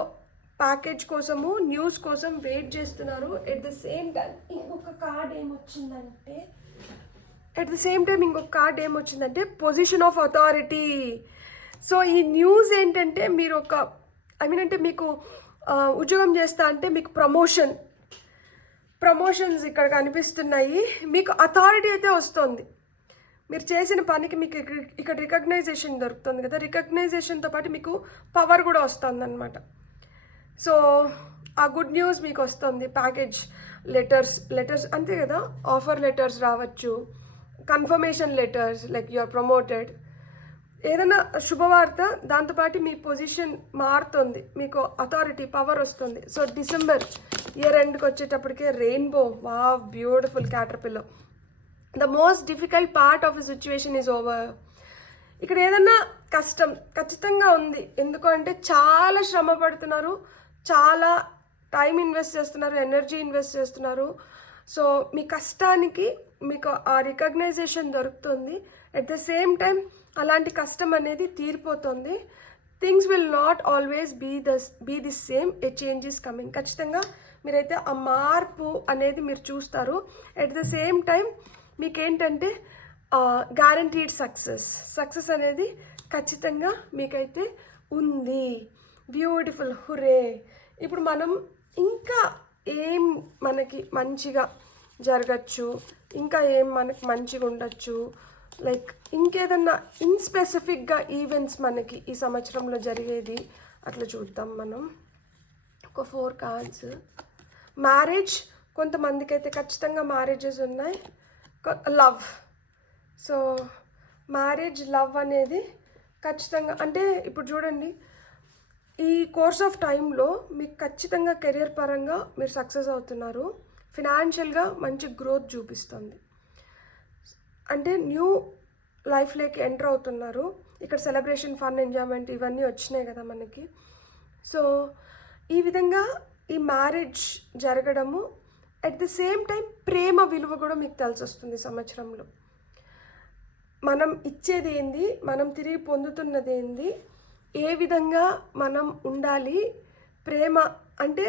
ప్యాకేజ్ కోసము, న్యూస్ కోసం వెయిట్ చేస్తున్నారు. ఎట్ ద సేమ్ టైం ఇంకొక కార్డ్ ఏమొచ్చిందంటే పొజిషన్ ఆఫ్ అథారిటీ. సో ఈ న్యూస్ ఏంటంటే మీరు అంటే మీకు ఉద్యోగం చేస్తా అంటే మీకు ప్రమోషన్స్ ఇక్కడ కనిపిస్తున్నాయి, మీకు అథారిటీ అయితే వస్తుంది, మీరు చేసిన పనికి మీకు ఇక్కడ రికగ్నైజేషన్ దొరుకుతుంది కదా, రికగ్నైజేషన్తో పాటు మీకు పవర్ కూడా వస్తుంది అనమాట. సో ఆ గుడ్ న్యూస్ మీకు వస్తుంది. ప్యాకేజ్ లెటర్స్ అంతే కదా, ఆఫర్ లెటర్స్ రావచ్చు, confirmation letters like you are promoted, ఏదైనా శుభవార్త, దాంతోపాటు మీ పొజిషన్ మారుతుంది, మీకు అథారిటీ పవర్ వస్తుంది. సో డిసెంబర్ ఇయర్ ఎండ్కి వచ్చేటప్పటికే రెయిన్బో, వావ్ బ్యూటిఫుల్ క్యాటర్పిల్లో, the most difficult part of the situation is over. ఇక్కడ ఏదన్నా కష్టం ఖచ్చితంగా ఉంది, ఎందుకంటే చాలా శ్రమ పడుతున్నారు, చాలా టైం ఇన్వెస్ట్ చేస్తున్నారు, ఎనర్జీ ఇన్వెస్ట్ చేస్తున్నారు. సో మీ కష్టానికి మీకు ఆ రికగ్నైజేషన్ దొరుకుతుంది. అట్ ద సేమ్ టైం అలాంటి కష్టం అనేది తీరిపోతుంది. Things will not always be the same, a change is coming. ఖచ్చితంగా మీరైతే ఆ మార్పు అనేది మీరు చూస్తారు. అట్ ద సేమ్ టైం మీకేంటంటే గ్యారంటీడ్ సక్సెస్ అనేది ఖచ్చితంగా మీకైతే ఉంది. Beautiful, hooray. ఇప్పుడు మనం ఇంకా ఏం మనకి మంచిగా జరగచ్చు, ఇంకా ఏం మనకి మంచిగా ఉండొచ్చు, లైక్ ఇంకేదన్నా ఇన్స్పెసిఫిక్గా ఈవెంట్స్ మనకి ఈ సంవత్సరంలో జరిగేది అట్లా చూద్దాం మనం. ఒక 4 కార్డ్స్. మ్యారేజ్, కొంతమందికి అయితే ఖచ్చితంగా మ్యారేజెస్ ఉన్నాయి. లవ్, సో మ్యారేజ్, లవ్ అనేది ఖచ్చితంగా, అంటే ఇప్పుడు చూడండి, ఈ కోర్స్ ఆఫ్ టైంలో మీకు ఖచ్చితంగా కెరియర్ పరంగా మీరు సక్సెస్ అవుతున్నారు. ఫినాన్షియల్గా మంచి గ్రోత్ చూపిస్తుంది. అంటే న్యూ లైఫ్లోకి ఎంటర్ అవుతున్నారు. ఇక్కడ సెలబ్రేషన్, ఫన్, ఎంజాయ్మెంట్ ఇవన్నీ వచ్చినాయి కదా మనకి. సో ఈ విధంగా ఈ మ్యారేజ్ జరగడము, అట్ ది సేమ్ టైం ప్రేమ విలువ కూడా మీకు తెలిసి వస్తుంది సంవత్సరంలో. మనం ఇచ్చేది ఏంది, మనం తిరిగి పొందుతున్నది ఏంది, ఏ విధంగా మనం ఉండాలి, ప్రేమ అంటే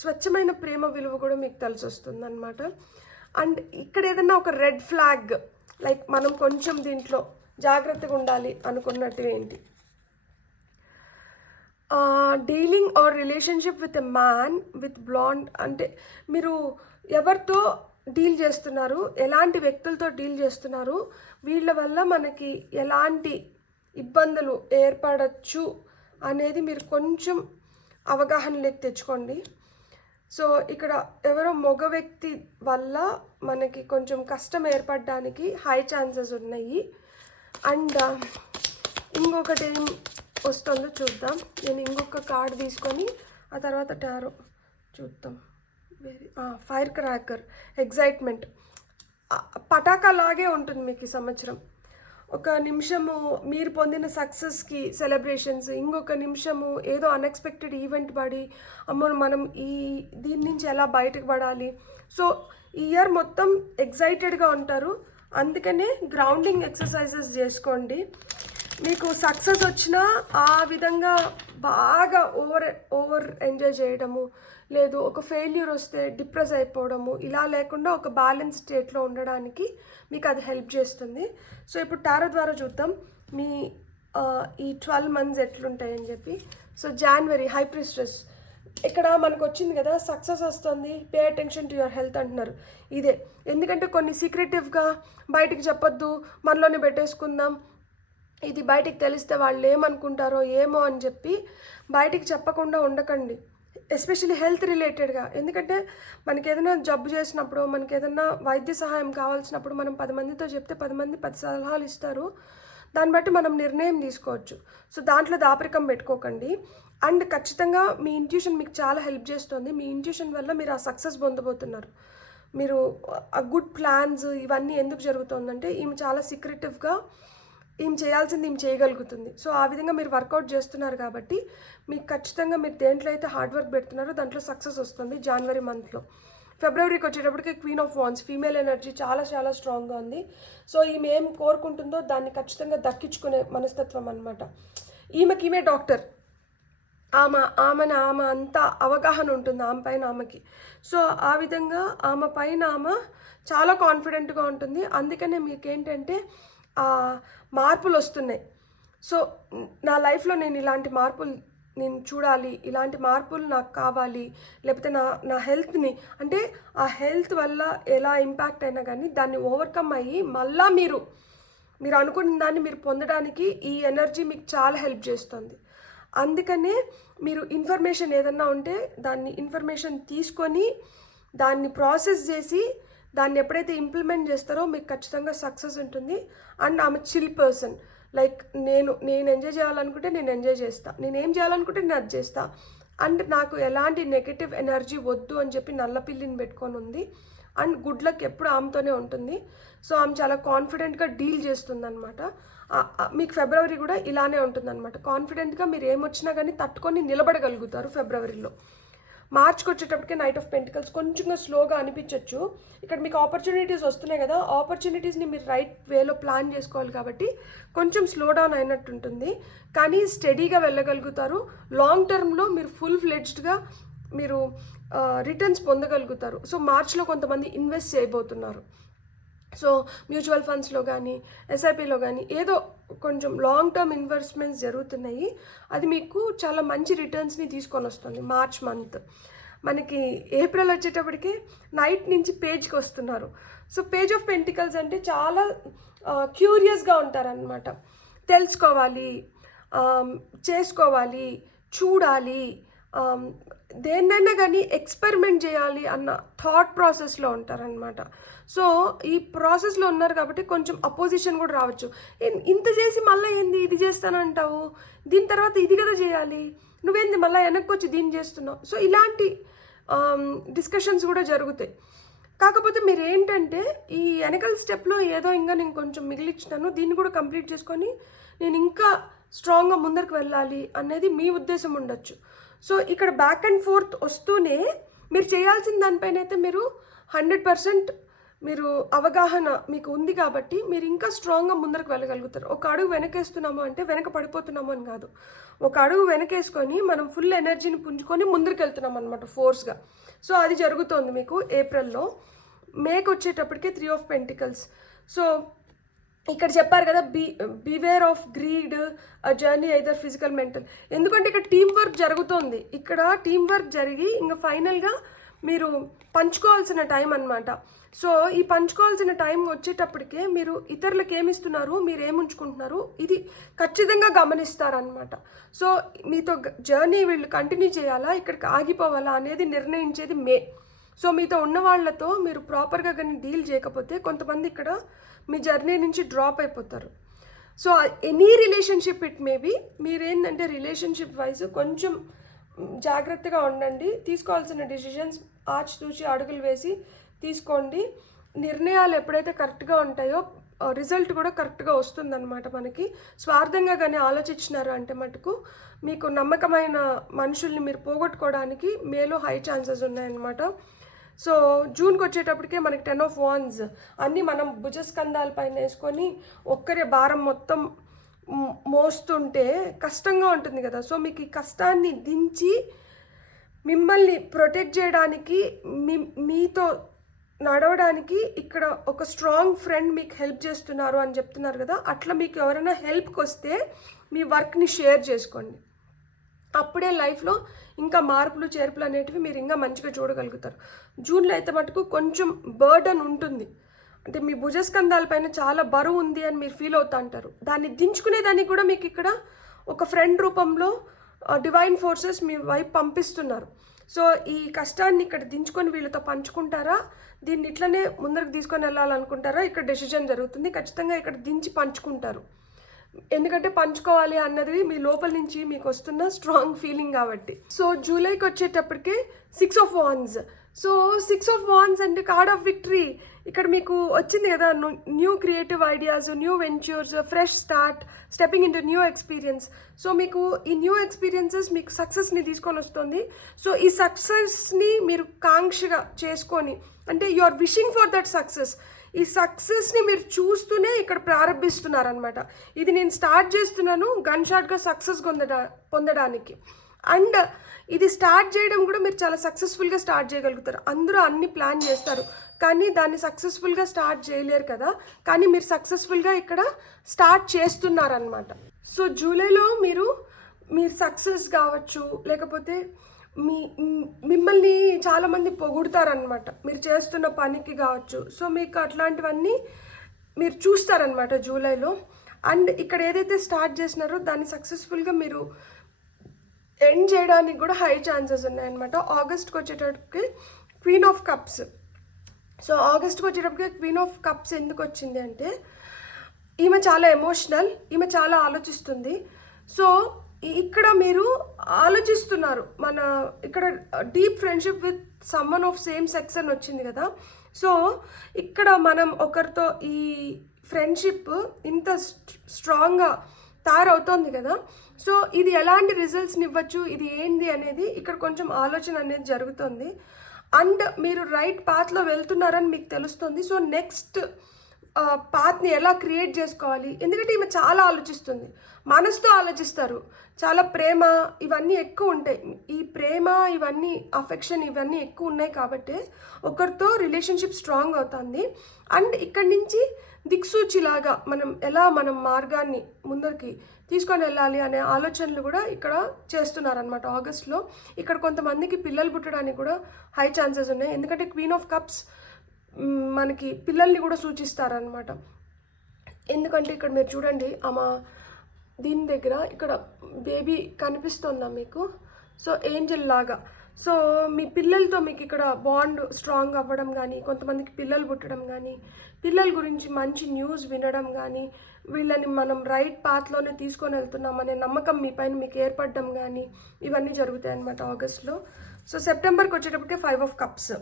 స్వచ్ఛమైన ప్రేమ విలువ కూడా మీకు తెలిసి వస్తుంది అనమాట. అండ్ ఇక్కడ ఏదన్నా ఒక రెడ్ ఫ్లాగ్, లైక్ మనం కొంచెం దీంట్లో జాగ్రత్తగా ఉండాలి అనుకున్నట్టు ఏంటి, dealing or relationship with a man with blond, అంటే మీరు ఎవరితో డీల్ చేస్తున్నారు, ఎలాంటి వ్యక్తులతో డీల్ చేస్తున్నారు, వీళ్ళ వల్ల మనకి ఎలాంటి ఇబ్బందులు ఏర్పడచ్చు అనేది మీరు కొంచెం అవగాహనలోకి తెచ్చుకోండి. సో ఇక్కడ ఎవరో మగ వ్యక్తి వల్ల మనకి కొంచెం కష్టం ఏర్పడడానికి హై ఛాన్సెస్ ఉన్నాయి. అండ్ ఇంకొకటి ఏం వస్తుందో చూద్దాం. నేను ఇంకొక కార్డు తీసుకొని ఆ తర్వాత టారో చూద్దాం. ఫైర్ క్రాకర్, ఎగ్జైట్మెంట్, పటాకా లాగే ఉంటుంది మీకు ఈ సంవత్సరం. ఒక నిమిషము మీరు పొందిన సక్సెస్కి సెలబ్రేషన్స్, ఇంకొక నిమిషము ఏదో అన్ఎక్స్పెక్టెడ్ ఈవెంట్ పడి అమ్మో మనం దీని నుంచి ఎలా బయటకు పడాలి. సో ఈ ఇయర్ మొత్తం ఎగ్జైటెడ్గా ఉంటారు. అందుకనే గ్రౌండింగ్ ఎక్సర్సైజెస్ చేసుకోండి. మీకు సక్సెస్ వచ్చినా ఆ విధంగా బాగా ఓవర్ ఎంజాయ్ చేయడము, లేదు ఒక ఫెయిల్యూర్ వస్తే డిప్రెస్ అయిపోవడము, ఇలా లేకుండా ఒక బ్యాలెన్స్ స్టేట్లో ఉండడానికి మీకు అది హెల్ప్ చేస్తుంది. సో ఇప్పుడు టారో ద్వారా చూద్దాం మీ ఈ 12 months ఎట్లుంటాయని చెప్పి. సో జనవరి, హై ప్రిస్టెస్, ఇక్కడ మనకు వచ్చింది కదా సక్సెస్ వస్తుంది, pay attention to your health అంటున్నారు. ఇదే, ఎందుకంటే కొన్ని సీక్రెటివ్గా బయటికి చెప్పొద్దు, మనలోనే పెట్టేసుకుందాం, ఇది బయటికి తెలిస్తే వాళ్ళు ఏమనుకుంటారో ఏమో అని చెప్పి బయటికి చెప్పకుండా ఉండకండి. ఎస్పెషల్లీ హెల్త్ రిలేటెడ్గా, ఎందుకంటే మనకి ఏదైనా జబ్బు చేసినప్పుడు, మనకి ఏదైనా వైద్య సహాయం కావాల్సినప్పుడు మనం 10 మందితో చెప్తే 10 మంది 10 సలహాలు ఇస్తారు. దాన్ని బట్టి మనం నిర్ణయం తీసుకోవచ్చు. సో దాంట్లో దాపరికం పెట్టుకోకండి. అండ్ ఖచ్చితంగా మీ ఇంట్యూషన్ మీకు చాలా హెల్ప్ చేస్తుంది. మీ ఇంట్యూషన్ వల్ల మీరు ఆ సక్సెస్ పొందబోతున్నారు. మీరు ఆ గుడ్ ప్లాన్స్ ఇవన్నీ ఎందుకు జరుగుతుందంటే ఈమె చాలా సీక్రెటివ్గా ఈమె చేయాల్సింది ఈమె చేయగలుగుతుంది. సో ఆ విధంగా మీరు వర్కౌట్ చేస్తున్నారు కాబట్టి మీకు ఖచ్చితంగా మీరు దేంట్లో అయితే హార్డ్ వర్క్ పెడుతున్నారో దాంట్లో సక్సెస్ వస్తుంది జనవరి మంత్లో. ఫిబ్రవరికి వచ్చేటప్పటికి queen of wands, female energy చాలా చాలా స్ట్రాంగ్గా ఉంది. సో ఈమె ఏం కోరుకుంటుందో దాన్ని ఖచ్చితంగా దక్కించుకునే మనస్తత్వం అనమాట. ఈమె డాక్టర్, ఆమె అంత అవగాహన ఉంటుంది ఆమె పైన ఆమెకి. సో ఆ విధంగా ఆమె పైన ఆమె చాలా కాన్ఫిడెంట్గా ఉంటుంది. అందుకనే మీకేంటంటే మార్పులు వస్తున్నాయి. సో నా లైఫ్లో నేను ఇలాంటి మార్పులు నేను చూడాలి, ఇలాంటి మార్పులు నాకు కావాలి, లేకపోతే నా హెల్త్ని, అంటే ఆ హెల్త్ వల్ల ఎలా ఇంపాక్ట్ అయినా కానీ దాన్ని ఓవర్కమ్ అయ్యి మళ్ళీ మీరు అనుకున్న దాన్ని మీరు పొందడానికి ఈ ఎనర్జీ మీకు చాలా హెల్ప్ చేస్తుంది. అందుకనే మీరు ఇన్ఫర్మేషన్ ఏదన్నా ఉంటే దాన్ని ఇన్ఫర్మేషన్ తీసుకొని దాన్ని ప్రాసెస్ చేసి దాన్ని ఎప్పుడైతే ఇంప్లిమెంట్ చేస్తారో మీకు ఖచ్చితంగా సక్సెస్ ఉంటుంది. అండ్ ఆమె చిల్ పర్సన్, లైక్ నేను ఎంజాయ్ చేయాలనుకుంటే నేను ఎంజాయ్ చేస్తాను, నేను ఏం చేయాలనుకుంటే నేను అది చేస్తాను, అండ్ నాకు ఎలాంటి నెగటివ్ ఎనర్జీ వద్దు అని చెప్పి నల్ల పిల్లిని పెట్టుకొని ఉంది. అండ్ గుడ్ లక్ ఎప్పుడు ఆమెతోనే ఉంటుంది. సో ఆమె చాలా కాన్ఫిడెంట్గా డీల్ చేస్తుంది అనమాట. మీకు ఫిబ్రవరి కూడా ఇలానే ఉంటుందన్నమాట. కాన్ఫిడెంట్గా మీరు ఏమొచ్చినా కానీ తట్టుకొని నిలబడగలుగుతారు ఫిబ్రవరిలో. మార్చ్కి వచ్చేటప్పటికే నైట్ ఆఫ్ పెంటికల్స్ కొంచెంగా స్లోగా అనిపించవచ్చు. ఇక్కడ మీకు ఆపర్చునిటీస్ వస్తున్నాయి కదా, ఆపర్చునిటీస్ని మీరు రైట్ వేలో ప్లాన్ చేసుకోవాలి కాబట్టి కొంచెం స్లో డౌన్ అయినట్టు ఉంటుంది, కానీ స్టడీగా వెళ్ళగలుగుతారు. లాంగ్ టర్మ్లో మీరు ఫుల్ ఫ్లెడ్జ్డ్గా మీరు రిటర్న్స్ పొందగలుగుతారు. సో మార్చ్లో కొంతమంది ఇన్వెస్ట్ చేయబోతున్నారు. సో మ్యూచువల్ ఫండ్స్లో కానీ ఎస్ఐపిలో కానీ ఏదో కొంచెం లాంగ్ టర్మ్ ఇన్వెస్ట్మెంట్స్ జరుగుతున్నాయి. అది మీకు చాలా మంచి రిటర్న్స్ని తీసుకొని వస్తుంది మార్చ్ మంత్. మనకి ఏప్రిల్ వచ్చేటప్పటికి నైట్ నుంచి పేజ్కి వస్తున్నారు. సో పేజ్ ఆఫ్ పెంటికల్స్ అంటే చాలా క్యూరియస్గా ఉంటారనమాట. తెలుసుకోవాలి, చేసుకోవాలి, చూడాలి, దేన్నైనా కానీ ఎక్స్పెరిమెంట్ చేయాలి అన్న థాట్ ప్రాసెస్లో ఉంటారనమాట. సో ఈ ప్రాసెస్లో ఉన్నారు కాబట్టి కొంచెం అపోజిషన్ కూడా రావచ్చు. ఇంత చేసి మళ్ళీ ఏంది ఇది చేస్తానంటావు, దీని తర్వాత ఇది కదా చేయాలి, నువ్వేంది మళ్ళీ వెనక్కి వచ్చి దీన్ని చేస్తున్నావు. సో ఇలాంటి డిస్కషన్స్ కూడా జరుగుతాయి. కాకపోతే మీరు ఏంటంటే ఈ వెనకల్ స్టెప్లో ఏదో ఇంకా నేను కొంచెం మిగిలిచ్చినాను, దీన్ని కూడా కంప్లీట్ చేసుకొని నేను ఇంకా స్ట్రాంగ్గా ముందరికి వెళ్ళాలి అనేది మీ ఉద్దేశం ఉండొచ్చు. సో ఇక్కడ బ్యాక్ అండ్ ఫోర్త్ వస్తూనే మీరు చేయాల్సిన దానిపైన అయితే మీరు 100% మీరు అవగాహన మీకు ఉంది కాబట్టి మీరు ఇంకా స్ట్రాంగ్గా ముందరకు వెళ్ళగలుగుతారు. ఒక అడుగు వెనకేస్తున్నాము అంటే వెనక పడిపోతున్నాము అని కాదు, ఒక అడుగు వెనకేసుకొని మనం ఫుల్ ఎనర్జీని పుంజుకొని ముందరికి వెళ్తున్నాం అనమాట ఫోర్స్గా. సో అది జరుగుతోంది మీకు ఏప్రిల్లో. మేకి వచ్చేటప్పటికే 3 of Pentacles. సో ఇక్కడ చెప్పారు కదా, beware of greed journey either physical mental. ఎందుకంటే ఇక్కడ టీం వర్క్ జరుగుతోంది. ఇక్కడ టీం వర్క్ జరిగి ఇంకా ఫైనల్గా మీరు పంచుకోవాల్సిన టైం అనమాట. సో ఈ పంచుకోవాల్సిన టైం వచ్చేటప్పటికే మీరు ఇతరులకు ఏమిస్తున్నారు, మీరు ఏముంచుకుంటున్నారు, ఇది ఖచ్చితంగా గమనిస్తారనమాట. సో మీతో జర్నీ వీళ్ళు కంటిన్యూ చేయాలా, ఇక్కడికి ఆగిపోవాలా అనేది నిర్ణయించేది మే. సో మీతో ఉన్న వాళ్ళతో మీరు ప్రాపర్గా కానీ డీల్ చేయకపోతే కొంతమంది ఇక్కడ మీ జర్నీ నుంచి డ్రాప్ అయిపోతారు. So any relationship it maybe, మీరేంటంటే రిలేషన్షిప్ వైజ్ కొంచెం జాగ్రత్తగా ఉండండి. తీసుకోవాల్సిన డిసిషన్స్ ఆచితూచి అడుగులు వేసి తీసుకోండి. నిర్ణయాలు ఎప్పుడైతే కరెక్ట్గా ఉంటాయో రిజల్ట్ కూడా కరెక్ట్గా వస్తుందన్నమాట. మనకి స్వార్థంగా కానీ ఆలోచించినారు అంటే మటుకు మీకు నమ్మకమైన మనుషుల్ని మీరు పోగొట్టుకోవడానికి మేలో హై ఛాన్సెస్ ఉన్నాయన్నమాట. సో జూన్కి వచ్చేటప్పటికే మనకి 10 of Wands అన్నీ మనం భుజస్కంధాల పైన వేసుకొని ఒక్కరే భారం మొత్తం మోస్తుంటే కష్టంగా ఉంటుంది కదా. సో మీకు ఈ కష్టాన్ని దించి మిమ్మల్ని ప్రొటెక్ట్ చేయడానికి మీతో నడవడానికి ఇక్కడ ఒక స్ట్రాంగ్ ఫ్రెండ్ మీకు హెల్ప్ చేస్తున్నారు అని చెప్తున్నారు కదా. అట్లా మీకు ఎవరైనా హెల్ప్కి వస్తే మీ వర్క్ని షేర్ చేసుకోండి. అప్పుడే లైఫ్లో ఇంకా మార్పులు చేర్పులు అనేటివి మీరు ఇంకా మంచిగా చూడగలుగుతారు. జూన్లో అయితే మటుకు కొంచెం బర్డన్ ఉంటుంది, అంటే మీ భుజస్కంధాలపైన చాలా బరువు ఉంది అని మీరు ఫీల్ అవుతా అంటారు. దాన్ని దించుకునేదానికి కూడా మీకు ఇక్కడ ఒక ఫ్రెండ్ రూపంలో డివైన్ ఫోర్సెస్ మీ వైపు పంపిస్తున్నారు. సో ఈ కష్టాన్ని ఇక్కడ దించుకొని వీళ్ళతో పంచుకుంటారా, దీన్ని ఇట్లనే ముందరకు తీసుకొని వెళ్ళాలనుకుంటారా, ఇక్కడ డెసిషన్ జరుగుతుంది. ఖచ్చితంగా ఇక్కడ దించి పంచుకుంటారు, ఎందుకంటే పంచుకోవాలి అన్నది మీ లోపల నుంచి మీకు వస్తున్న స్ట్రాంగ్ ఫీలింగ్ కాబట్టి. సో జూలైకి వచ్చేటప్పటికే 6 of Wands. So 6 of Wands అంటే కార్డ్ ఆఫ్ విక్టరీ. ఇక్కడ మీకు వచ్చింది కదా, new creative ideas, new ventures, fresh start, stepping in to new experience. So మీకు ఈ న్యూ ఎక్స్పీరియన్సెస్ మీకు సక్సెస్ని తీసుకొని వస్తుంది. సో ఈ సక్సెస్ని మీరు కాంక్షగా చేసుకొని, అంటే you are wishing for that success. ఈ సక్సెస్ని మీరు చూస్తూనే ఇక్కడ ప్రారంభిస్తున్నారనమాట. ఇది నేను స్టార్ట్ చేస్తున్నాను గన్ షాట్గా సక్సెస్ పొందడానికి. అండ్ ఇది స్టార్ట్ చేయడం కూడా మీరు చాలా సక్సెస్ఫుల్గా స్టార్ట్ చేయగలుగుతారు. అందరూ అన్ని ప్లాన్ చేస్తారు కానీ దాన్ని సక్సెస్ఫుల్గా స్టార్ట్ చేయలేరు కదా, కానీ మీరు సక్సెస్ఫుల్గా ఇక్కడ స్టార్ట్ చేస్తున్నారనమాట. సో జూలైలో మీరు సక్సెస్ కావచ్చు, లేకపోతే మిమ్మల్ని చాలామంది పొగుడతారనమాట మీరు చేస్తున్న పనికి కావచ్చు. సో మీకు అట్లాంటివన్నీ మీరు చూస్తారనమాట జూలైలో. అండ్ ఇక్కడ ఏదైతే స్టార్ట్ చేసినారో దాన్ని సక్సెస్ఫుల్గా మీరు ఎండ్ చేయడానికి కూడా హై ఛాన్సెస్ ఉన్నాయన్నమాట. ఆగస్ట్కి వచ్చేటప్పటికి క్వీన్ ఆఫ్ కప్స్. సో ఆగస్ట్కి వచ్చేటప్పటికి క్వీన్ ఆఫ్ కప్స్ ఎందుకు వచ్చింది అంటే ఈమె చాలా ఎమోషనల్, ఈమె చాలా ఆలోచిస్తుంది. సో ఇక్కడ మీరు ఆలోచిస్తున్నారు, మన ఇక్కడ deep friendship with someone of same sex అని వచ్చింది కదా. సో ఇక్కడ మనం ఒకరితో ఈ ఫ్రెండ్షిప్ ఇంత స్ట్రాంగ్గా తయారవుతోంది కదా. సో ఇది ఎలాంటి రిజల్ట్స్ని ఇవ్వచ్చు, ఇది ఏంది అనేది ఇక్కడ కొంచెం ఆలోచన అనేది జరుగుతుంది. అండ్ మీరు రైట్ పాత్లో వెళ్తున్నారని మీకు తెలుస్తుంది. సో నెక్స్ట్ పాత్ని ఎలా క్రియేట్ చేసుకోవాలి, ఎందుకంటే ఈమె చాలా ఆలోచిస్తుంది, మనసుతో ఆలోచిస్తారు, చాలా ప్రేమ ఇవన్నీ ఎక్కువ ఉంటాయి. ఈ ప్రేమ ఇవన్నీ అఫెక్షన్ ఇవన్నీ ఎక్కువ ఉన్నాయి కాబట్టి ఒకరితో రిలేషన్షిప్ స్ట్రాంగ్ అవుతుంది. అండ్ ఇక్కడి నుంచి దిక్సూచిలాగా మనం మార్గాన్ని ముందరికి తీసుకొని వెళ్ళాలి అనే ఆలోచనలు కూడా ఇక్కడ చేస్తున్నారనమాట ఆగస్ట్లో. ఇక్కడ కొంతమందికి పిల్లలు పుట్టడానికి కూడా హై ఛాన్సెస్ ఉన్నాయి, ఎందుకంటే క్వీన్ ఆఫ్ కప్స్ మనకి పిల్లల్ని కూడా సూచిస్తారనమాట. ఎందుకంటే ఇక్కడ మీరు చూడండి, ఆమె దీని దగ్గర ఇక్కడ బేబీ కనిపిస్తుందా మీకు? సో ఏంజల్ లాగా. సో మీ పిల్లలతో మీకు ఇక్కడ బాండ్ స్ట్రాంగ్ అవ్వడం కానీ, కొంతమందికి పిల్లలు పుట్టడం కానీ, పిల్లల గురించి మంచి న్యూస్ వినడం కానీ, వీళ్ళని మనం రైట్ పాత్లోనే తీసుకొని వెళ్తున్నామనే నమ్మకం మీ పైన మీకు ఏర్పడడం కానీ, ఇవన్నీ జరుగుతాయి అన్నమాట ఆగస్ట్లో. సో సెప్టెంబర్కి వచ్చేటప్పటికే 5 of cups.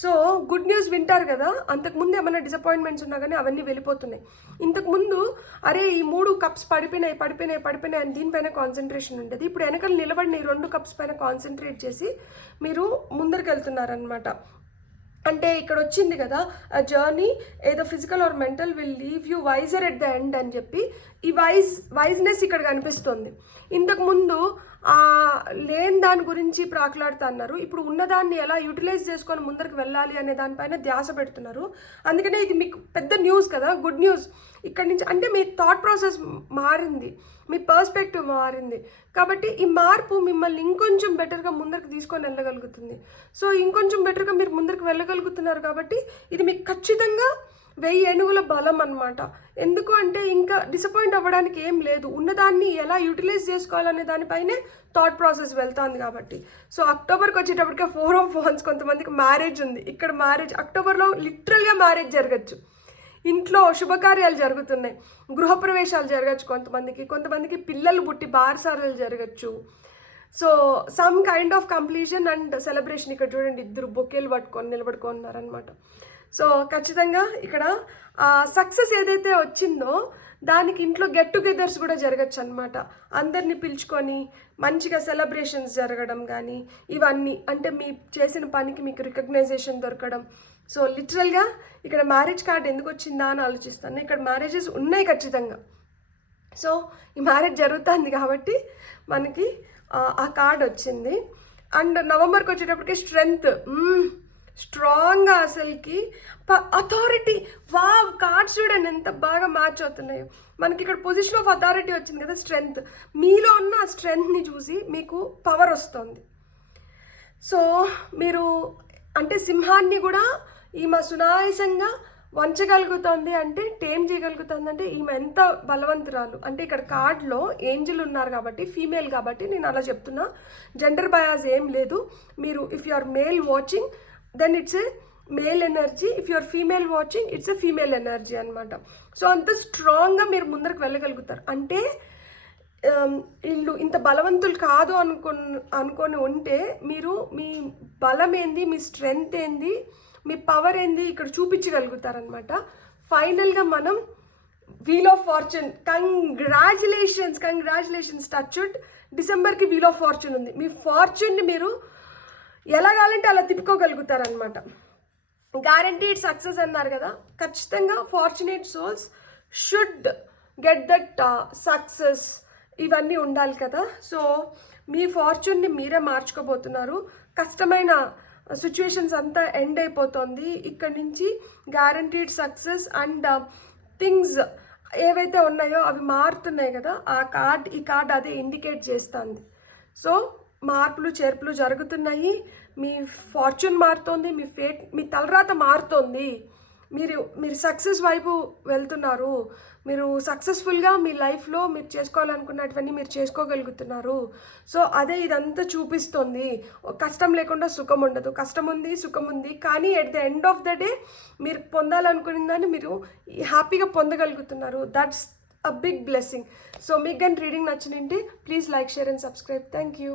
So good news వింటారు కదా, అంతకుముందు ఏమైనా డిసప్పాయింట్మెంట్స్ ఉన్నా కానీ అవన్నీ వెళ్ళిపోతున్నాయి. ఇంతకుముందు అరే ఈ 3 కప్స్ పడిపోయినాయి అని దీనిపైన కాన్సన్ట్రేషన్ ఉండేది. ఇప్పుడు వెనకాల నిలబడిన ఈ 2 కప్స్ పైన కాన్సన్ట్రేట్ చేసి మీరు ముందరికి వెళ్తున్నారనమాట. అంటే ఇక్కడ వచ్చింది కదా, ఆ జర్నీ ఏదో physical or mental will leave you wiser at the end అని చెప్పి ఈ వైజ్నెస్ ఇక్కడ కనిపిస్తుంది. ఇంతకుముందు లేని దాని గురించి ప్రాకులాడుతున్నారు, ఇప్పుడు ఉన్నదాన్ని ఎలా యూటిలైజ్ చేసుకొని ముందరికి వెళ్ళాలి అనే దానిపైన ధ్యాస పెడుతున్నారు. అందుకనే ఇది మీకు పెద్ద న్యూస్ కదా, గుడ్ న్యూస్. ఇక్కడి నుంచి అంటే మీ థాట్ ప్రాసెస్ మారింది, మీ పర్స్పెక్టివ్ మారింది. కాబట్టి ఈ మార్పు మిమ్మల్ని ఇంకొంచెం బెటర్గా ముందరికి తీసుకొని వెళ్ళగలుగుతుంది. సో ఇంకొంచెం బెటర్గా మీరు ముందరికి వెళ్ళగలుగుతున్నారు కాబట్టి ఇది మీకు ఖచ్చితంగా 1000 ఏనుగుల బలం అన్నమాట. ఎందుకు అంటే ఇంకా డిసప్పాయింట్ అవ్వడానికి ఏం లేదు, ఉన్నదాన్ని ఎలా యూటిలైజ్ చేసుకోవాలనే దానిపైనే థాట్ ప్రాసెస్ వెళ్తుంది కాబట్టి. సో అక్టోబర్కి వచ్చేటప్పటికే 4 ఆఫ్ వాండ్స్, కొంతమందికి మ్యారేజ్ ఉంది. ఇక్కడ మ్యారేజ్ అక్టోబర్లో లిటరల్గా మ్యారేజ్ జరగచ్చు, ఇంట్లో శుభకార్యాలు జరుగుతున్నాయి, గృహప్రవేశాలు జరగచ్చు, కొంతమందికి పిల్లలు పుట్టి బారసారాలు జరగచ్చు. So some kind of completion and celebration. ఇక్కడ చూడండి, 2 బొకేలు నిలబడుకున్నారనమాట. సో ఖచ్చితంగా ఇక్కడ సక్సెస్ ఏదైతే వచ్చిందో దానికి ఇంట్లో గెట్ టుగెదర్స్ కూడా జరగచ్చు అనమాట. అందరినీ పిలుచుకొని మంచిగా సెలబ్రేషన్స్ జరగడం కానీ, ఇవన్నీ అంటే మీ చేసిన పనికి మీకు రికగ్నైజేషన్ దొరకడం. సో లిటరల్గా ఇక్కడ మ్యారేజ్ కార్డ్ ఎందుకు వచ్చిందా అని ఆలోచిస్తాను. ఇక్కడ మ్యారేజెస్ ఉన్నాయి ఖచ్చితంగా. సో ఈ మ్యారేజ్ జరుగుతుంది కాబట్టి మనకి ఆ కార్డ్ వచ్చింది. అండ్ నవంబర్కి వచ్చేటప్పటికి స్ట్రాంగ్గా అసలుకి అథారిటీ. వావ్, కార్డ్స్ చూడండి ఎంత బాగా మ్యాచ్ అవుతున్నాయో. మనకి ఇక్కడ పొజిషన్ ఆఫ్ అథారిటీ వచ్చింది కదా, స్ట్రెంగ్త్. మీలో ఉన్న ఆ స్ట్రెంగ్త్ని చూసి మీకు పవర్ వస్తుంది. సో మీరు అంటే సింహాన్ని కూడా ఈమె సునాయాసంగా వంచగలుగుతుంది, అంటే టేమ్ చేయగలుగుతుంది. అంటే ఈమె ఎంత బలవంతురాలు అంటే ఇక్కడ కార్డ్లో ఏంజిల్ ఉన్నారు కాబట్టి, ఫీమేల్ కాబట్టి నేను అలా చెప్తున్నా. జెండర్ బయాస్ ఏం లేదు. మీరు if you are male watching then it's a male energy, if you are female watching it's a female energy అనమాట. సో అంత స్ట్రాంగ్గా మీరు ముందరకు వెళ్ళగలుగుతారు. అంటే వీళ్ళు ఇంత బలవంతులు కాదు అనుకొని ఉంటే మీరు మీ బలం ఏంది, మీ స్ట్రెంగ్త్ ఏంది, మీ పవర్ ఏంది ఇక్కడ చూపించగలుగుతారనమాట. ఫైనల్గా మనం wheel of fortune, congratulations touchwood. డిసెంబర్కి వీల్ ఆఫ్ ఫార్చ్యూన్ ఉంది. మీ ఫార్చ్యూన్ని మీరు ఎలా కావాలంటే అలా తిప్పుకోగలుగుతారనమాట. గ్యారంటీడ్ సక్సెస్ అన్నారు కదా, ఖచ్చితంగా fortunate souls should get that success, ఇవన్నీ ఉండాలి కదా. సో మీ ఫార్చ్యూన్ని మీరే మార్చుకోబోతున్నారు. కష్టమైన సిచ్యువేషన్స్ అంతా ఎండ్ అయిపోతుంది. ఇక్కడ నుంచి గ్యారంటీడ్ సక్సెస్ అండ్ థింగ్స్ ఏవైతే ఉన్నాయో అవి మారుతున్నాయి కదా, ఈ కార్డ్ అదే ఇండికేట్ చేస్తుంది. సో మార్పులు చేర్పులు జరుగుతున్నాయి. మీ ఫార్చ్యూన్ మారుతోంది, మీ ఫేట్, మీ తలరాత మారుతోంది. మీరు సక్సెస్ వైపు వెళ్తున్నారు. మీరు సక్సెస్ఫుల్గా మీ లైఫ్లో మీరు చేసుకోవాలనుకున్నటువన్నీ మీరు చేసుకోగలుగుతున్నారు. సో అదే ఇదంతా చూపిస్తుంది. కష్టం లేకుండా సుఖం ఉండదు, కష్టం ఉంది, సుఖం ఉంది, కానీ at the end of the day మీరు పొందాలనుకున్న దాన్ని మీరు హ్యాపీగా పొందగలుగుతున్నారు. That's a big blessing. So మీకు కానీ రీడింగ్ నచ్చినంటే please like, share and subscribe. Thank you.